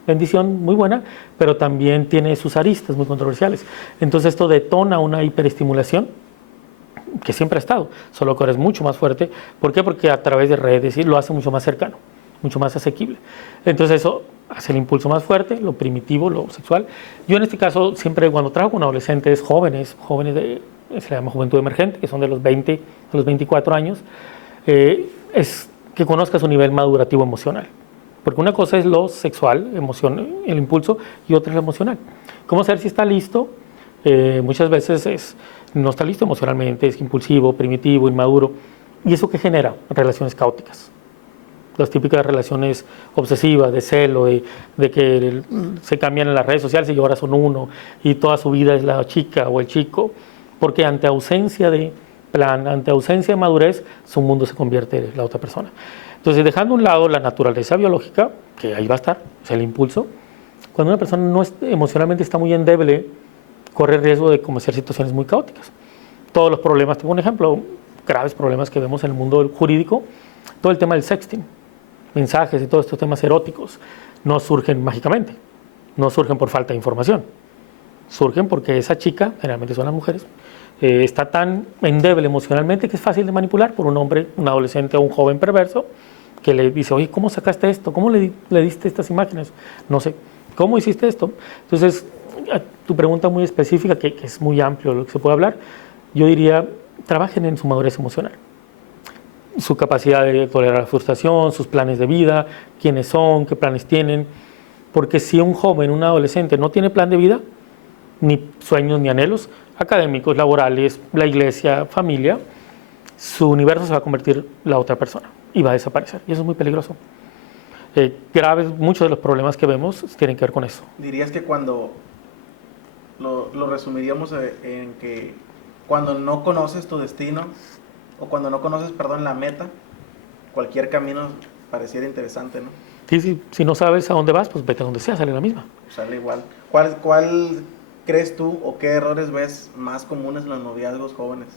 bendición, muy buena, pero también tiene sus aristas muy controversiales. Entonces esto detona una hiperestimulación que siempre ha estado, solo que ahora es mucho más fuerte. ¿Por qué? Porque a través de redes lo hace mucho más cercano, mucho más asequible. Entonces eso hace el impulso más fuerte, lo primitivo, lo sexual. Yo en este caso siempre cuando trabajo con adolescentes, jóvenes se le llama juventud emergente, que son de los 20 a los 24 años, es que conozca su nivel madurativo emocional. Porque una cosa es lo sexual, el impulso, y otra es lo emocional. ¿Cómo saber si está listo? Muchas veces no está listo emocionalmente, es impulsivo, primitivo, inmaduro. ¿Y eso qué genera? Relaciones caóticas. Las típicas relaciones obsesivas, de celo, de que se cambian en las redes sociales y ahora son uno, y toda su vida es la chica o el chico. Porque ante ausencia de plan, ante ausencia de madurez, su mundo se convierte en la otra persona. Entonces, dejando a un lado la naturaleza biológica, que ahí va a estar, o sea, el impulso, cuando una persona emocionalmente está muy endeble, corre el riesgo de cometer situaciones muy caóticas. Todos los problemas, tengo un ejemplo, graves problemas que vemos en el mundo jurídico, todo el tema del sexting, mensajes y todos estos temas eróticos, no surgen mágicamente, no surgen por falta de información, surgen porque esa chica, generalmente son las mujeres, está tan endeble emocionalmente que es fácil de manipular por un hombre, un adolescente o un joven perverso que le dice, oye, ¿cómo sacaste esto? ¿Cómo le diste estas imágenes? No sé, ¿cómo hiciste esto? Entonces, a tu pregunta muy específica, que es muy amplio lo que se puede hablar, yo diría, trabajen en su madurez emocional, su capacidad de tolerar la frustración, sus planes de vida, quiénes son, qué planes tienen, porque si un joven, un adolescente no tiene plan de vida, ni sueños ni anhelos, académicos, laborales, la iglesia, familia, su universo se va a convertir en la otra persona y va a desaparecer. Y eso es muy peligroso. Graves, muchos de los problemas que vemos tienen que ver con eso. Dirías que cuando lo resumiríamos en que cuando no conoces tu destino, o cuando no conoces, perdón, la meta, cualquier camino pareciera interesante, ¿no? Sí, sí, si no sabes a dónde vas, pues vete a donde sea, sale la misma. Sale igual. ¿Cuál crees tú o qué errores ves más comunes en los noviazgos jóvenes?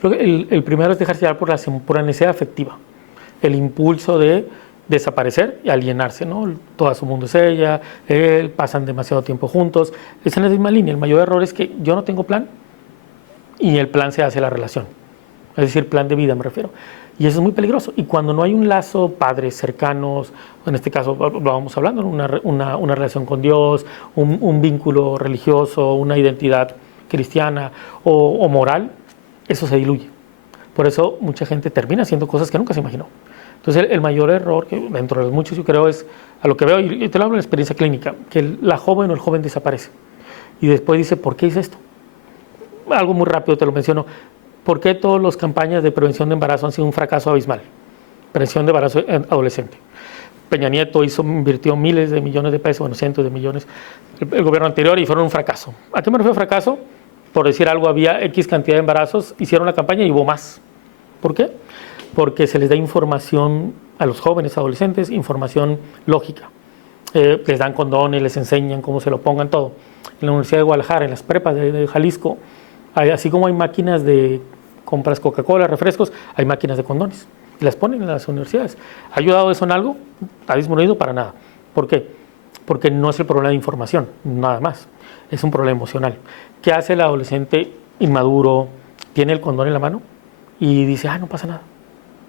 Creo que el primero es dejarse llevar por la necesidad afectiva, el impulso de desaparecer y alienarse, ¿no? Todo su mundo es ella, él, pasan demasiado tiempo juntos. Es en la misma línea. El mayor error es que yo no tengo plan y el plan se hace la relación. Es decir, plan de vida me refiero. Y eso es muy peligroso. Y cuando no hay un lazo, padres cercanos, en este caso lo vamos hablando, una relación con Dios, un vínculo religioso, una identidad cristiana o moral, eso se diluye. Por eso mucha gente termina haciendo cosas que nunca se imaginó. Entonces el mayor error, que dentro de los muchos yo creo es, a lo que veo, y te lo hablo de experiencia clínica, que la joven o el joven desaparece. Y después dice, ¿por qué hice esto? Algo muy rápido te lo menciono. ¿Por qué todas las campañas de prevención de embarazo han sido un fracaso abismal? Prevención de embarazo adolescente. Peña Nieto invirtió miles de millones de pesos, bueno, cientos de millones, el gobierno anterior, y fueron un fracaso. ¿A qué me refiero fracaso? Por decir algo, había X cantidad de embarazos, hicieron la campaña y hubo más. ¿Por qué? Porque se les da información a los jóvenes, adolescentes, información lógica. Les dan condones, les enseñan cómo se lo pongan, todo. En la Universidad de Guadalajara, en las prepas de Jalisco, así como hay máquinas de compras Coca-Cola, refrescos, hay máquinas de condones. Y las ponen en las universidades. ¿Ha ayudado eso en algo? ¿Ha disminuido? Para nada. ¿Por qué? Porque no es el problema de información, nada más. Es un problema emocional. ¿Qué hace el adolescente inmaduro? Tiene el condón en la mano y dice, no pasa nada,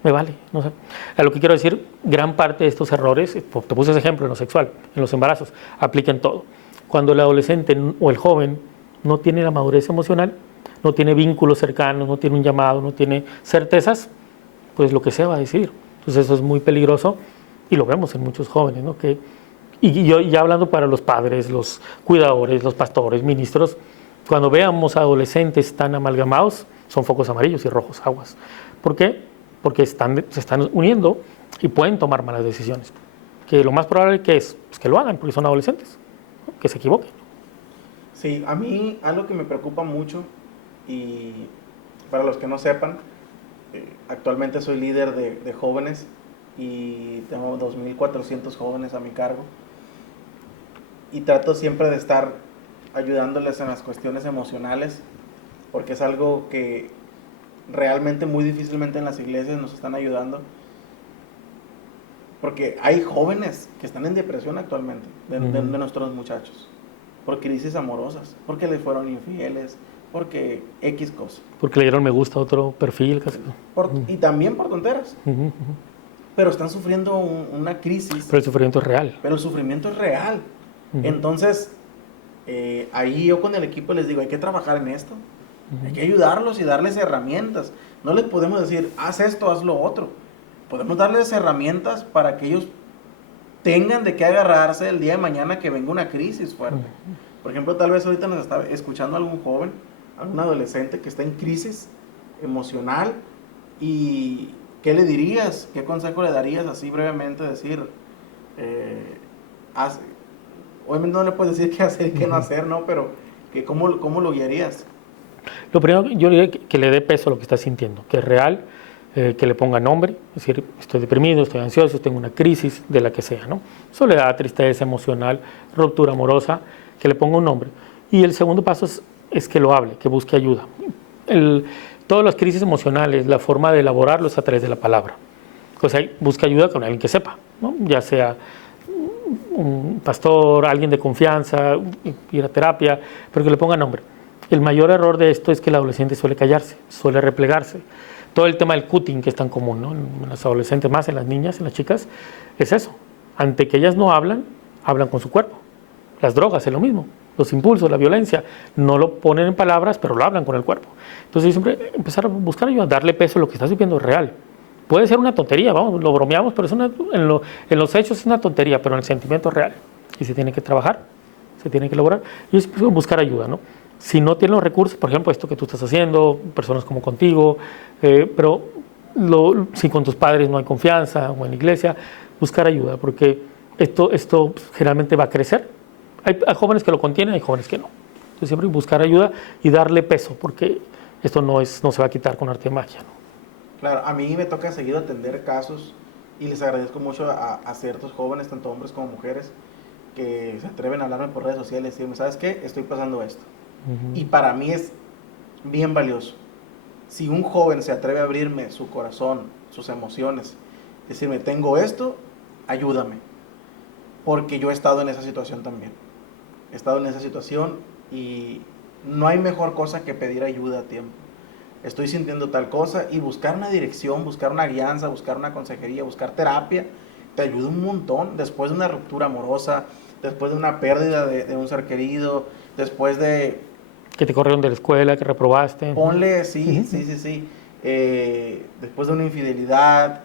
me vale. No sé. A lo que quiero decir, gran parte de estos errores, te puse ese ejemplo en lo sexual, en los embarazos, aplican todo. Cuando el adolescente o el joven no tiene la madurez emocional, no tiene vínculos cercanos, no tiene un llamado, no tiene certezas, pues lo que sea va a decidir. Entonces eso es muy peligroso y lo vemos en muchos jóvenes, ¿no? Y yo ya hablando para los padres, los cuidadores, los pastores, ministros, cuando veamos adolescentes tan amalgamados, son focos amarillos y rojos, aguas. ¿Por qué? Porque se están uniendo y pueden tomar malas decisiones. Que lo más probable que es pues que lo hagan, porque son adolescentes, ¿no? Que se equivoquen. Sí, a mí algo que me preocupa mucho, y para los que no sepan, actualmente soy líder de jóvenes y tengo 2.400 jóvenes a mi cargo. Y trato siempre de estar ayudándoles en las cuestiones emocionales, porque es algo que realmente muy difícilmente en las iglesias nos están ayudando. Porque hay jóvenes que están en depresión actualmente, de nuestros muchachos, por crisis amorosas, porque les fueron infieles, porque X cosa. Porque le dieron me gusta a otro perfil. Casi. Y también por tonteras. Pero están sufriendo una crisis. Pero el sufrimiento es real. Pero el sufrimiento es real. Entonces, ahí yo con el equipo les digo, hay que trabajar en esto. Hay que ayudarlos y darles herramientas. No les podemos decir, haz esto, haz lo otro. Podemos darles herramientas para que ellos tengan de qué agarrarse el día de mañana que venga una crisis fuerte. Por ejemplo, tal vez ahorita nos está escuchando algún joven, algún adolescente que está en crisis emocional. ¿Y qué le dirías? ¿Qué consejo le darías así brevemente? Decir, obviamente no le puedes decir qué hacer y qué no hacer, ¿no? Pero que ¿cómo lo guiarías? Lo primero, yo diría que le dé peso a lo que está sintiendo, que es real, que le ponga nombre, es decir, estoy deprimido, estoy ansioso, tengo una crisis de la que sea, ¿no? Soledad, tristeza emocional, ruptura amorosa, que le ponga un nombre. Y el segundo paso es que lo hable, que busque ayuda. Todas las crisis emocionales, la forma de elaborarlo es a través de la palabra. O sea, busca ayuda con alguien que sepa, ¿no? Ya sea un pastor, alguien de confianza, ir a terapia, pero que le ponga nombre. El mayor error de esto es que el adolescente suele callarse, suele replegarse. Todo el tema del cutting, que es tan común, ¿no? En las adolescentes más, en las niñas, en las chicas, es eso. Ante que ellas no hablan, hablan con su cuerpo. Las drogas es lo mismo. Los impulsos, la violencia, no lo ponen en palabras, pero lo hablan con el cuerpo. Entonces, siempre empezar a buscar ayuda, darle peso a lo que estás viviendo real. Puede ser una tontería, vamos, lo bromeamos, pero en los hechos es una tontería, pero en el sentimiento es real. Y se tiene que trabajar, se tiene que elaborar. Y es buscar ayuda, ¿no? Si no tienen los recursos, por ejemplo, esto que tú estás haciendo, personas como contigo, pero si con tus padres no hay confianza o en la iglesia, buscar ayuda, porque esto generalmente va a crecer. Hay jóvenes que lo contienen, hay jóvenes que no. Entonces siempre buscar ayuda y darle peso, porque esto no se va a quitar con arte de magia, ¿no? Claro, a mí me toca seguido atender casos y les agradezco mucho a ciertos jóvenes, tanto hombres como mujeres, que se atreven a hablarme por redes sociales y decirme, ¿sabes qué? Estoy pasando esto. Y para mí es bien valioso. Si un joven se atreve a abrirme su corazón, sus emociones, decirme, tengo esto, ayúdame. Porque yo he estado en esa situación también. He estado en esa situación y no hay mejor cosa que pedir ayuda a tiempo. Estoy sintiendo tal cosa y buscar una dirección, buscar una guianza, buscar una consejería, buscar terapia, te ayuda un montón. Después de una ruptura amorosa, después de una pérdida de un ser querido, después de... Que te corrieron de la escuela, que reprobaste. Ponle, sí, sí, sí, sí. Después de una infidelidad,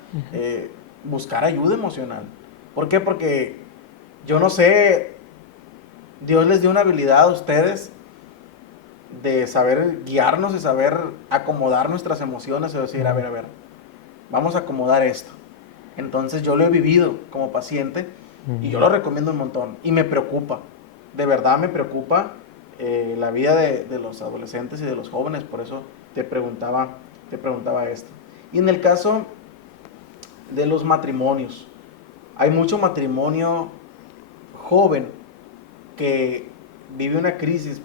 buscar ayuda emocional. ¿Por qué? Porque yo no sé, Dios les dio una habilidad a ustedes de saber guiarnos, de saber acomodar nuestras emociones, y decir, a ver, vamos a acomodar esto. Entonces yo lo he vivido como paciente y yo lo recomiendo un montón. Y me preocupa, de verdad me preocupa la vida de los adolescentes y de los jóvenes, por eso te preguntaba esto. Y en el caso de los matrimonios, hay mucho matrimonio joven que vive una crisis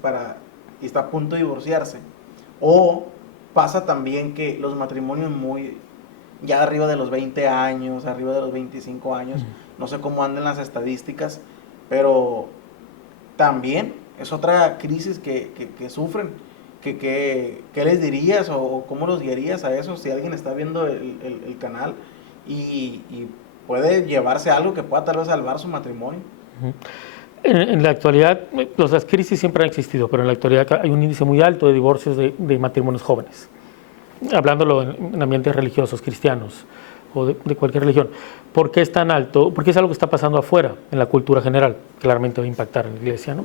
y está a punto de divorciarse. O pasa también que los matrimonios ya arriba de los 20 años, arriba de los 25 años, no sé cómo andan las estadísticas, pero también es otra crisis que sufren. ¿Qué les dirías o cómo los guiarías a eso si alguien está viendo el canal y puede llevarse algo que pueda tal vez salvar su matrimonio? En la actualidad, las crisis siempre han existido, pero en la actualidad hay un índice muy alto de divorcios de matrimonios jóvenes. Hablándolo en ambientes religiosos, cristianos o de cualquier religión. ¿Por qué es tan alto? Porque es algo que está pasando afuera, en la cultura general. Claramente va a impactar en la iglesia, ¿no?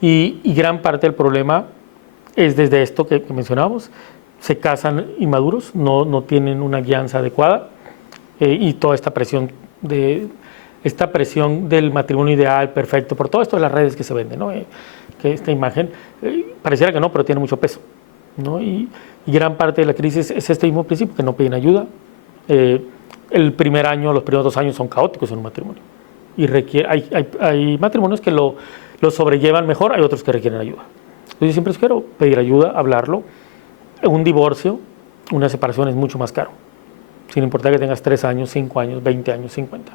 Y gran parte del problema es desde esto que mencionábamos. Se casan inmaduros, no tienen una guianza adecuada y toda esta presión del matrimonio ideal, perfecto, por todo esto de las redes que se venden, ¿no? Que esta imagen, pareciera que no, pero tiene mucho peso, ¿no? Y gran parte de la crisis es este mismo principio, que no piden ayuda. El primer año, los primeros 2 años son caóticos en un matrimonio. Y hay matrimonios que lo sobrellevan mejor, hay otros que requieren ayuda. Entonces yo siempre sugiero pedir ayuda, hablarlo. Un divorcio, una separación es mucho más caro, sin importar que tengas 3 años, 5 años, 20 años, 50.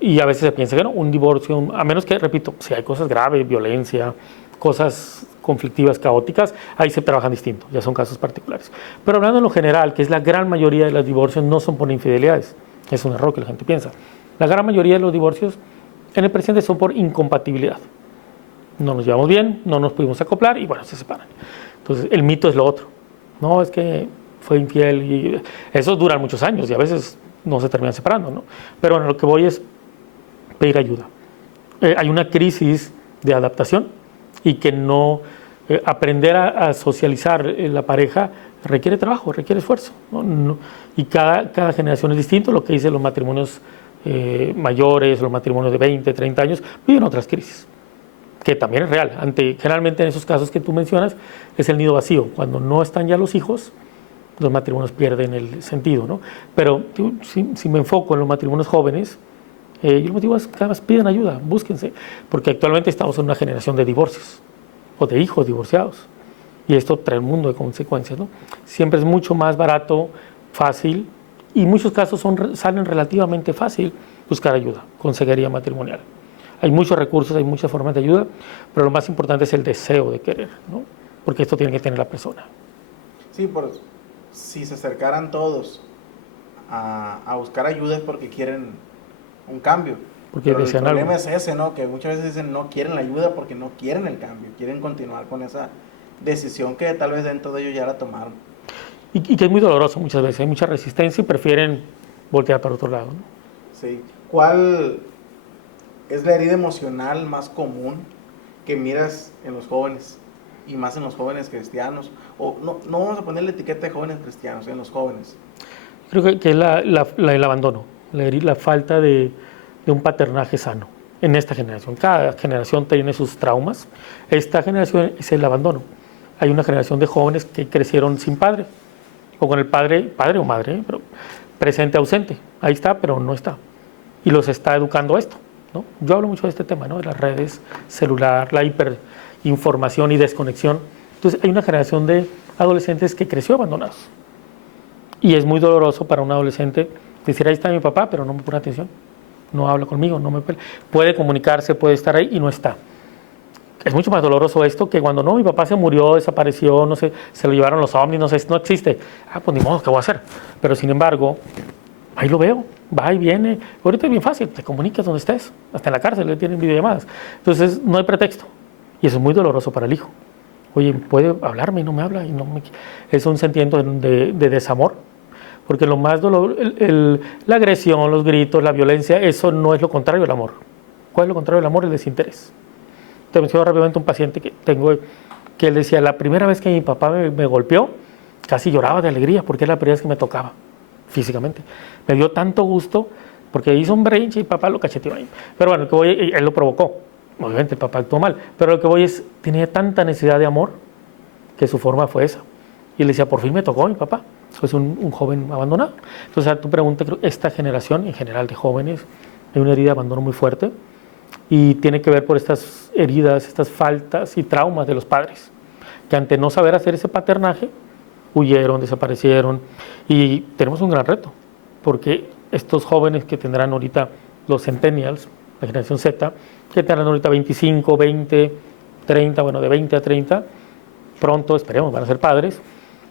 Y a veces se piensa que no, un divorcio, a menos que, repito, si hay cosas graves, violencia, cosas conflictivas, caóticas, ahí se trabajan distinto, ya son casos particulares. Pero hablando en lo general, que es la gran mayoría de los divorcios no son por infidelidades, es un error que la gente piensa. La gran mayoría de los divorcios en el presente son por incompatibilidad. No nos llevamos bien, no nos pudimos acoplar y bueno, se separan. Entonces, el mito es lo otro. No, es que fue infiel y esos duran muchos años y a veces no se terminan separando, ¿no? Pero bueno, lo que voy es pedir ayuda. Hay una crisis de adaptación y que aprender a socializar la pareja requiere trabajo, requiere esfuerzo, ¿no? Y cada generación es distinto. Lo que dicen los matrimonios mayores, los matrimonios de 20, 30 años, viven otras crisis, que también es real. Generalmente en esos casos que tú mencionas es el nido vacío. Cuando no están ya los hijos, los matrimonios pierden el sentido, ¿no? Pero si me enfoco en los matrimonios jóvenes, yo lo motivo es que cada vez pidan ayuda, búsquense, porque actualmente estamos en una generación de divorcios o de hijos divorciados y esto trae un mundo de consecuencias, ¿no? Siempre es mucho más barato, fácil y en muchos casos salen relativamente fácil buscar ayuda, consejería matrimonial. Hay muchos recursos, hay muchas formas de ayuda, pero lo más importante es el deseo de querer, ¿no? Porque esto tiene que tener la persona. Sí, si se acercaran todos a buscar ayuda es porque quieren un cambio. Porque pero el problema algo. es ese, ¿no? Que muchas veces dicen no quieren la ayuda porque no quieren el cambio, quieren continuar con esa decisión que tal vez dentro de ellos ya la tomaron. Y que es muy doloroso muchas veces, hay mucha resistencia y prefieren voltear para otro lado, ¿no? Sí. ¿Cuál es la herida emocional más común que miras en los jóvenes y más en los jóvenes cristianos? O no vamos a poner la etiqueta de jóvenes cristianos, en los jóvenes. Creo que es el abandono, la falta de un paternaje sano en esta generación. Cada generación tiene sus traumas. Esta generación es el abandono. Hay una generación de jóvenes que crecieron sin padre o con el padre o madre, pero presente, ausente. Ahí está, pero no está. Y los está educando a esto, ¿no? Yo hablo mucho de este tema, ¿no? De las redes, celular, la hiperinformación y desconexión. Entonces, hay una generación de adolescentes que creció abandonados. Y es muy doloroso para un adolescente decir, ahí está mi papá, pero no me pone atención, no habla conmigo, no me puede comunicarse, puede estar ahí y no está. Es mucho más doloroso esto que cuando no, mi papá se murió, desapareció, no sé, se lo llevaron los ovnis, no sé, no existe. Ah, pues ni modo, ¿qué voy a hacer? Pero sin embargo, ahí lo veo, va y viene. Ahorita es bien fácil, te comunicas donde estés, hasta en la cárcel le tienen videollamadas. Entonces, no hay pretexto. Y eso es muy doloroso para el hijo. Oye, puede hablarme y no me habla. Es un sentimiento de desamor. Porque lo más la agresión, los gritos, la violencia, eso no es lo contrario del amor. ¿Cuál es lo contrario del amor? El desinterés. Te menciono rápidamente un paciente que tengo, que él decía, la primera vez que mi papá me golpeó, casi lloraba de alegría, porque era la primera vez que me tocaba físicamente. Me dio tanto gusto, porque hizo un berrinche y papá lo cacheteó ahí. Pero bueno, él lo provocó. Obviamente el papá actuó mal, pero lo que voy es, tenía tanta necesidad de amor, que su forma fue esa. Y él decía, por fin me tocó mi papá. Es un joven abandonado. Entonces, a tu pregunta, creo que esta generación en general de jóvenes hay una herida de abandono muy fuerte y tiene que ver por estas heridas, estas faltas y traumas de los padres, que ante no saber hacer ese paternaje, huyeron, desaparecieron. Y tenemos un gran reto, porque estos jóvenes que tendrán ahorita los centennials, la generación Z, que tendrán ahorita 25, 20, 30, bueno, de 20 a 30, pronto, esperemos, van a ser padres,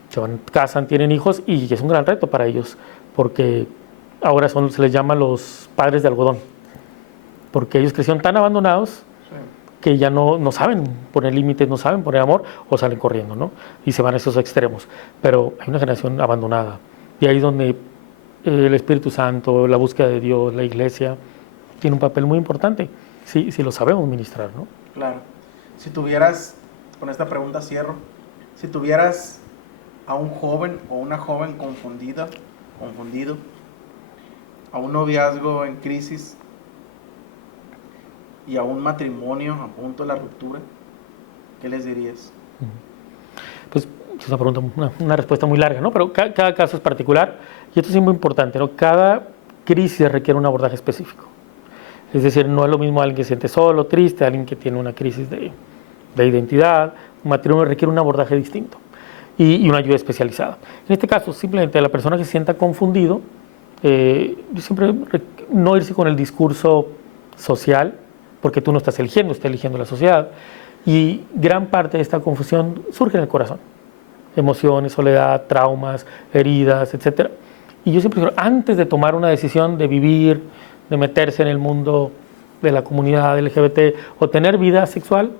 se casan, tienen hijos y es un gran reto para ellos, porque ahora se les llama los padres de algodón, porque ellos crecieron tan abandonados que ya no saben poner límites, no saben poner amor o salen corriendo, ¿no? Y se van a esos extremos. Pero hay una generación abandonada y ahí es donde el Espíritu Santo, la búsqueda de Dios, la iglesia, tiene un papel muy importante, si lo sabemos ministrar, ¿no? Claro. Si tuvieras, con esta pregunta cierro, si tuvieras a un joven o una joven confundido, a un noviazgo en crisis y a un matrimonio a punto de la ruptura, ¿qué les dirías? Pues es una pregunta, una respuesta muy larga, ¿no? Pero cada caso es particular y esto es muy importante, ¿no? Cada crisis requiere un abordaje específico. Es decir, no es lo mismo alguien que se siente solo, triste, alguien que tiene una crisis de identidad. Un matrimonio requiere un abordaje distinto y una ayuda especializada. En este caso, simplemente la persona que se sienta confundido, yo siempre no irse con el discurso social, porque tú no estás eligiendo, está eligiendo la sociedad. Y gran parte de esta confusión surge en el corazón. Emociones, soledad, traumas, heridas, etc. Y yo siempre digo, antes de tomar una decisión de vivir, de meterse en el mundo de la comunidad LGBT o tener vida sexual,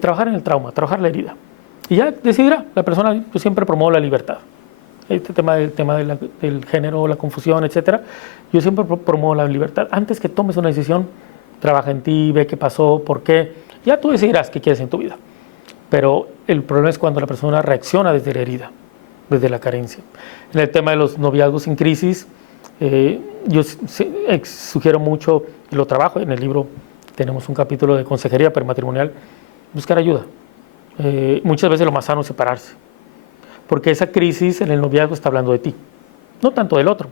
trabajar en el trauma, trabajar la herida. Y ya decidirá la persona. Yo siempre promuevo la libertad. Este tema del género, la confusión, etc. Yo siempre promuevo la libertad. Antes que tomes una decisión, trabaja en ti, ve qué pasó, por qué. Ya tú decidirás qué quieres en tu vida. Pero el problema es cuando la persona reacciona desde la herida, desde la carencia. En el tema de los noviazgos sin crisis, yo sugiero mucho, y lo trabajo en el libro, tenemos un capítulo de consejería prematrimonial, buscar ayuda. Muchas veces lo más sano es separarse, porque esa crisis en el noviazgo está hablando de ti, no tanto del otro,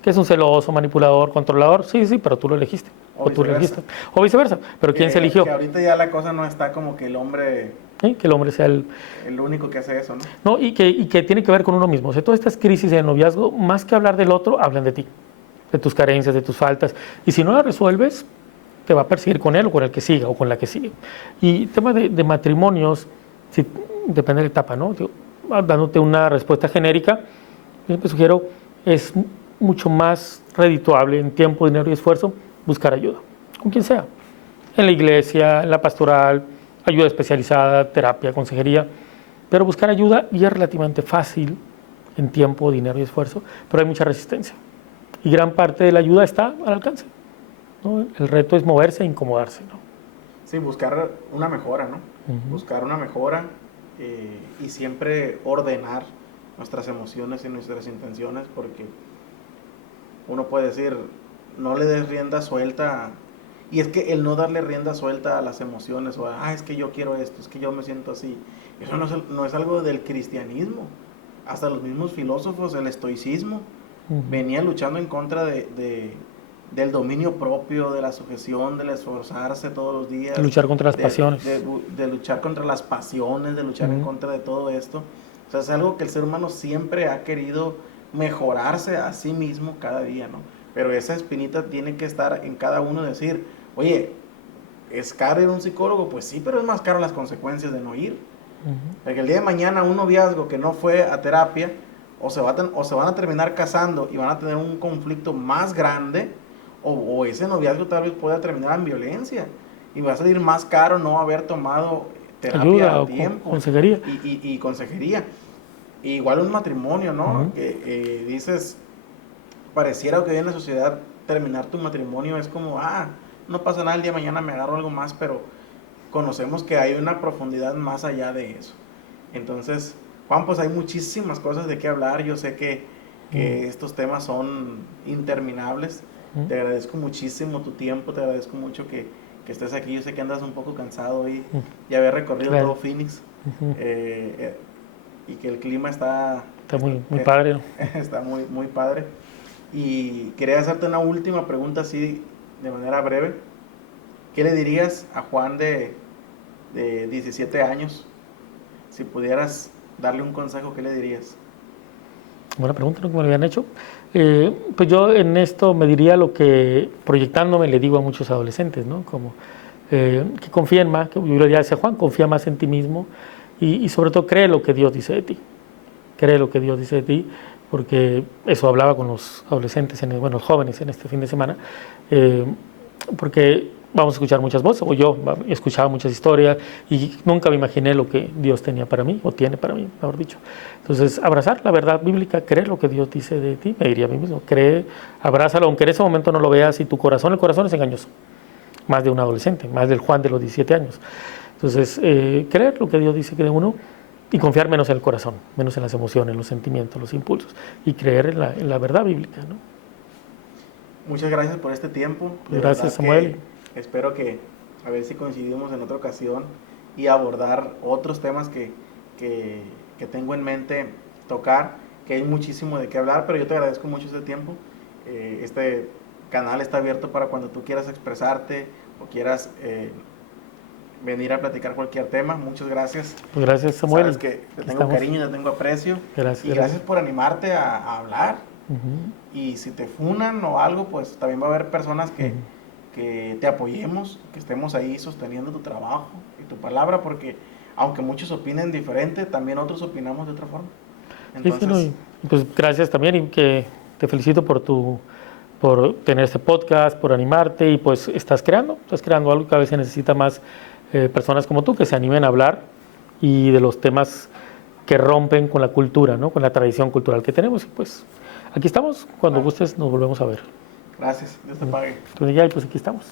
que es un celoso, manipulador, controlador, sí, pero tú lo elegiste, o tú lo elegiste, o viceversa, pero ¿quién se eligió? Que ahorita ya la cosa no está como que el hombre... ¿Sí? Que el hombre sea el único que hace eso, ¿no? No, y que tiene que ver con uno mismo. O sea, todas estas crisis en el noviazgo, más que hablar del otro, hablan de ti, de tus carencias, de tus faltas. Y si no las resuelves, te va a perseguir con él o con el que siga o con la que sigue. Y tema de matrimonios, sí, depende de la etapa, ¿no? Dándote una respuesta genérica, yo te sugiero, es mucho más redituable en tiempo, dinero y esfuerzo buscar ayuda, con quien sea. En la iglesia, en la pastoral, ayuda especializada, terapia, consejería, pero buscar ayuda ya es relativamente fácil en tiempo, dinero y esfuerzo, pero hay mucha resistencia. Y gran parte de la ayuda está al alcance, ¿no? El reto es moverse e incomodarse, ¿no? Sí, buscar una mejora, ¿no? Buscar una mejora y siempre ordenar nuestras emociones y nuestras intenciones, porque uno puede decir, no le des rienda suelta. Y es que el no darle rienda suelta a las emociones, o es que yo quiero esto, es que yo me siento así, eso no es algo del cristianismo. hasta los mismos filósofos, el estoicismo, venía luchando en contra del dominio propio, de la sujeción, del esforzarse todos los días. De luchar contra las pasiones. De luchar contra las pasiones, de luchar en contra de todo esto. O sea, es algo que el ser humano siempre ha querido mejorarse a sí mismo cada día, ¿no? Pero esa espinita tiene que estar en cada uno, decir, oye, ¿es caro ir a un psicólogo? Pues sí, pero es más caro las consecuencias de no ir. Porque el día de mañana un noviazgo que no fue a terapia, o se van a terminar casando y van a tener un conflicto más grande, o ese noviazgo tal vez pueda terminar en violencia y va a salir más caro no haber tomado terapia ayuda a tiempo. Consejería. Y consejería. Igual un matrimonio, ¿no? Que dices, pareciera que hoy en la sociedad terminar tu matrimonio es como, no pasa nada, el día de mañana me agarro algo más, pero conocemos que hay una profundidad más allá de eso. Entonces, Juan, pues hay muchísimas cosas de qué hablar. Yo sé que estos temas son interminables. Te agradezco muchísimo tu tiempo, te agradezco mucho que estés aquí. Yo sé que andas un poco cansado y haber recorrido todo Phoenix. Y que el clima está muy padre, ¿no? Está muy, muy padre. Y quería hacerte una última pregunta así de manera breve. ¿Qué le dirías a Juan de 17 años? Si pudieras darle un consejo, ¿qué le dirías? Buena pregunta, ¿no? Que me lo habían hecho. Pues yo en esto me diría lo que, proyectándome, le digo a muchos adolescentes, ¿no? Como que confíen más, que yo le diría a Juan, confía más en ti mismo y sobre todo cree lo que Dios dice de ti. Cree lo que Dios dice de ti, porque eso hablaba con los adolescentes, los jóvenes en este fin de semana, porque vamos a escuchar muchas voces, o yo escuchaba muchas historias y nunca me imaginé lo que Dios tenía para mí, o tiene para mí, mejor dicho. Entonces, abrazar la verdad bíblica, creer lo que Dios dice de ti, me diría a mí mismo, cree, abrázalo, aunque en ese momento no lo veas y el corazón es engañoso, más de un adolescente, más del Juan de los 17 años. Entonces, creer lo que Dios dice que de uno y confiar menos en el corazón, menos en las emociones, los sentimientos, los impulsos, y creer en la verdad bíblica, ¿no? Muchas gracias por este tiempo. Gracias, Samuel. Espero que a ver si coincidimos en otra ocasión y abordar otros temas que tengo en mente tocar, que hay muchísimo de qué hablar, pero yo te agradezco mucho este tiempo. Este canal está abierto para cuando tú quieras expresarte o quieras venir a platicar cualquier tema. Muchas gracias. Pues gracias, Samuel. Sabes que te tengo cariño y te tengo aprecio. Gracias. Y gracias por animarte a hablar. Y si te funan o algo, pues también va a haber personas que te apoyemos, que estemos ahí sosteniendo tu trabajo y tu palabra, porque aunque muchos opinen diferente, también otros opinamos de otra forma. Entonces, pues gracias también, y que te felicito por tener este podcast, por animarte, y pues estás creando algo que a veces necesita más personas como tú, que se animen a hablar y de los temas que rompen con la cultura, ¿no? Con la tradición cultural que tenemos. Y pues aquí estamos, cuando gustes nos volvemos a ver. Gracias, Dios te pague. Pues aquí estamos.